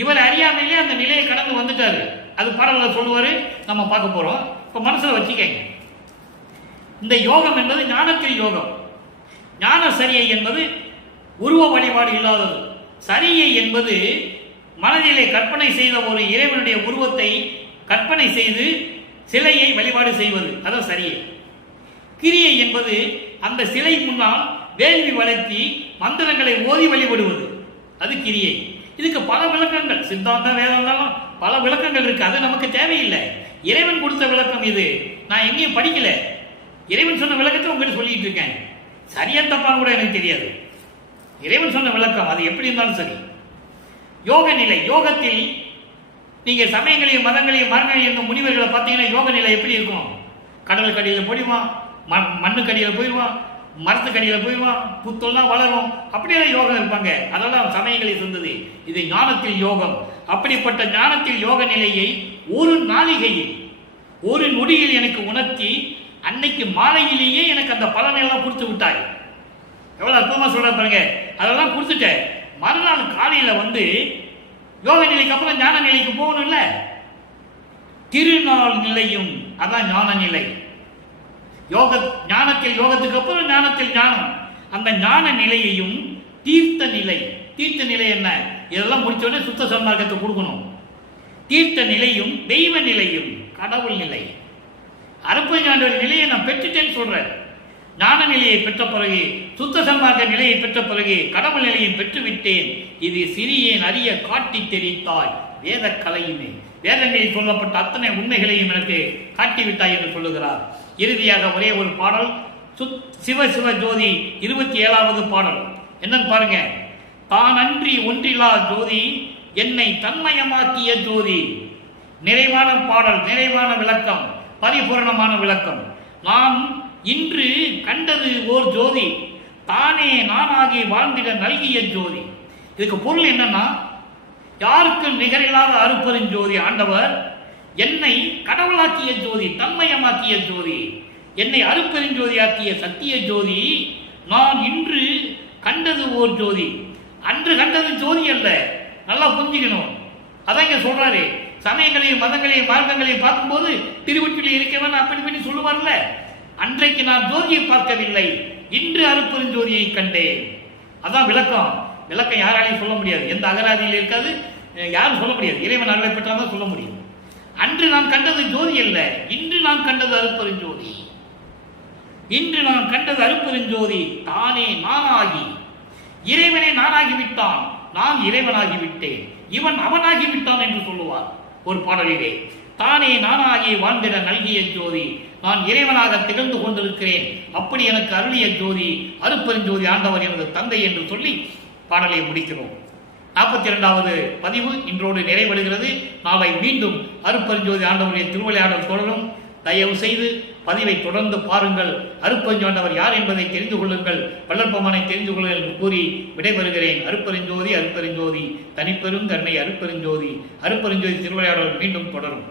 இவர் அறியாமையிலே அந்த நிலையை கடந்து வந்துட்டாரு. அது பாடல்ல சொல்லுவாரு, நம்ம பார்க்க போறோம். இப்ப மனசுல வச்சுக்கங்க, இந்த யோகம் என்பது ஞானத்தில் யோகம். ஞான சரியை என்பது உருவ வழிபாடு இல்லாதது. சரியை என்பது மனதிலே கற்பனை செய்த ஒரு இறைவனுடைய உருவத்தை கற்பனை செய்து சிலையை வழிபாடு செய்வது, அதான் சரியை. கிரியை என்பது அந்த சிலை முன்னால் வேள்வி வளர்த்தி மந்திரங்களை ஓதி வழிபடுவது, அது கிரியை. இதுக்கு பல விளக்கங்கள், சித்தாந்த வேதாந்தாலும் பல விளக்கங்கள் இருக்கு. அது நமக்கு தேவையில்லை. இறைவன் கொடுத்த விளக்கம் இது. நான் எங்கேயும் படிக்கல, இறைவன் சொன்ன விளக்கத்தை உங்ககிட்ட சொல்லிட்டு இருக்கேன். சரியா தப்பான்னு கூட எனக்கு தெரியாது. இறைவன் சொன்ன விளக்கம் அது எப்படி இருந்தாலும் சரி. யோக நிலை, யோகத்தில் நீங்க சமயங்களையும் மதங்களையும் மார்க்கங்களையும் முனிவர்களை பார்த்தீங்கன்னா யோக நிலை எப்படி இருக்கும்? கடலுக்கு அடியில் போயிடுவான், மண்ணுக்கு அடியில் போயிடுவான், மரத்துக்கு அடியில் போயிடுவான், புத்தெல்லாம் வளரும், அப்படியெல்லாம் யோகம் இருப்பாங்க. அதெல்லாம் சமயங்களை சொன்னது. இது ஞானத்தில் யோகம். அப்படிப்பட்ட ஞானத்தில் யோக நிலையை ஒரு நாளிகையில், ஒரு நொடியில் எனக்கு உணர்த்தி அன்னைக்கு மாலையிலேயே எனக்கு அந்த பலனையெல்லாம் கொடுத்து விட்டாய். எவ்வளவு அற்புதமா சொல்ற பாருங்க. அதெல்லாம் கொடுத்துட்டேன். மறுநாள் காலையில வந்து யோக நிலைக்கு அப்புறம் ஞான நிலைக்கு போகணும்ல, திருநாள் நிலையும் அதான் ஞான நிலை. ஞானத்தில் யோகத்துக்கு அப்புறம் ஞானத்தில் ஞானம். அந்த ஞான நிலையையும் தீர்த்த நிலை. தீர்த்த நிலை என்ன? இதெல்லாம் முடிச்ச உடனே சுத்த சன்மார்க்கத்தை கொடுக்கணும். தீர்த்த நிலையும் தெய்வ நிலையும் கடவுள் நிலை. அருட்பெருஞ்சாண்டவர் நிலையை நான் பெற்றுட்டேன்னு சொல்றேன். ஞான நிலையை பெற்ற பிறகு, சுத்த சன்மார்க்க நிலையை பெற்ற பிறகு கடவுள் நிலையும் பெற்றுவிட்டேன். இது சிறியேன் அறிய காட்டி தெரித்தாய் வேத கலையுமே. வேதங்களில் சொல்லப்பட்ட அத்தனை உண்மைகளையும் எனக்கு காட்டிவிட்டாய் என்று சொல்லுகிறார். இறுதியாக ஒரே ஒரு பாடல், சிவ சிவ ஜோதி 27வது பாடல். என்னன்னு பாருங்க. தான் அன்றி ஒன்றிலா ஜோதி என்னை தன்மயமாக்கிய ஜோதி. நிறைவான பாடல், நிறைவான விளக்கம், பரிபூரணமான விளக்கம். நான் இன்று கண்டது ஓர் ஜோதி, தானே நானாகி வாழ்ந்திட நல்கிய ஜோதி. இதுக்கு பொருள் என்னன்னா, யாருக்கும் நிகரில்லாத அருட்பெருஞ்சோதி ஆண்டவர் என்னை கடவுளாக்கிய ஜோதி, தன்மயமாக்கிய ஜோதி, என்னை அருட்பெருஞ்சோதியாக்கிய சத்திய ஜோதி. நான் இன்று கண்டது ஓர் ஜோதி. அன்று கண்டது ஜோதி அல்ல, நல்லா புரிஞ்சுக்கணும். அதான் இங்க சொல்றாரு. சமயங்களையும் மதங்களையும் மார்க்கங்களையும் பார்க்கும்போது திருவொற்றியில் இருக்கவன் அப்படி பண்ணி சொல்லுவார்ல, அன்றைக்கு நான் ஜோதியை பார்க்கவில்லை, இன்று அருட்பெருஞ்சோதியை கண்டேன். அதான் விளக்கம். விளக்கம் யாராலையும் சொல்ல முடியாது, எந்த அகராதியில் இருக்காது, யாரும் சொல்ல முடியாது. இறைவன் அருளை பெற்றால்தான் சொல்ல முடியும். அன்று நான் கண்டது ஜோதி அல்ல, இன்று நான் கண்டது அருட்பெருஞ்சோதி. இன்று நான் கண்டது அருட்பெருஞ்சோதி. தானே நானாகி, இறைவனே நானாகிவிட்டான், நான் இறைவனாகிவிட்டேன், இவன் அவனாகிவிட்டான் என்று சொல்லுவார் ஒரு பாடலிலே. தானே நானாகி வாழ்ந்திட நல்கிய ஜோதி, நான் இறைவனாக திகழ்ந்து கொண்டிருக்கிறேன், அப்படி எனக்கு அருளிய ஜோதி அருட்பெருஞ்சோதி ஆண்டவர் எனது தந்தை என்று சொல்லி பாடலை முடிக்கிறோம். 42வது பதிவு இன்றோடு நிறைவடைகிறது. நாளை மீண்டும் அருட்பெருஞ்சோதி ஆண்டவருடைய திருவிளையாடல் தொடரும். தயவு செய்து பதிவை தொடர்ந்து பாருங்கள். அருட்பெருஞ்சாண்டவர் யார் என்பதை தெரிந்து கொள்ளுங்கள், வள்ளற்பெருமானை தெரிந்து கொள்ளுங்கள் என்று கூறி விடைபெறுகிறேன். அருட்பெருஞ்சோதி அருட்பெருஞ்சோதி, தனிப்பெரும் கருணை அருட்பெருஞ்சோதி. அருட்பெருஞ்சோதி திருவிளையாடல் மீண்டும் தொடரும்.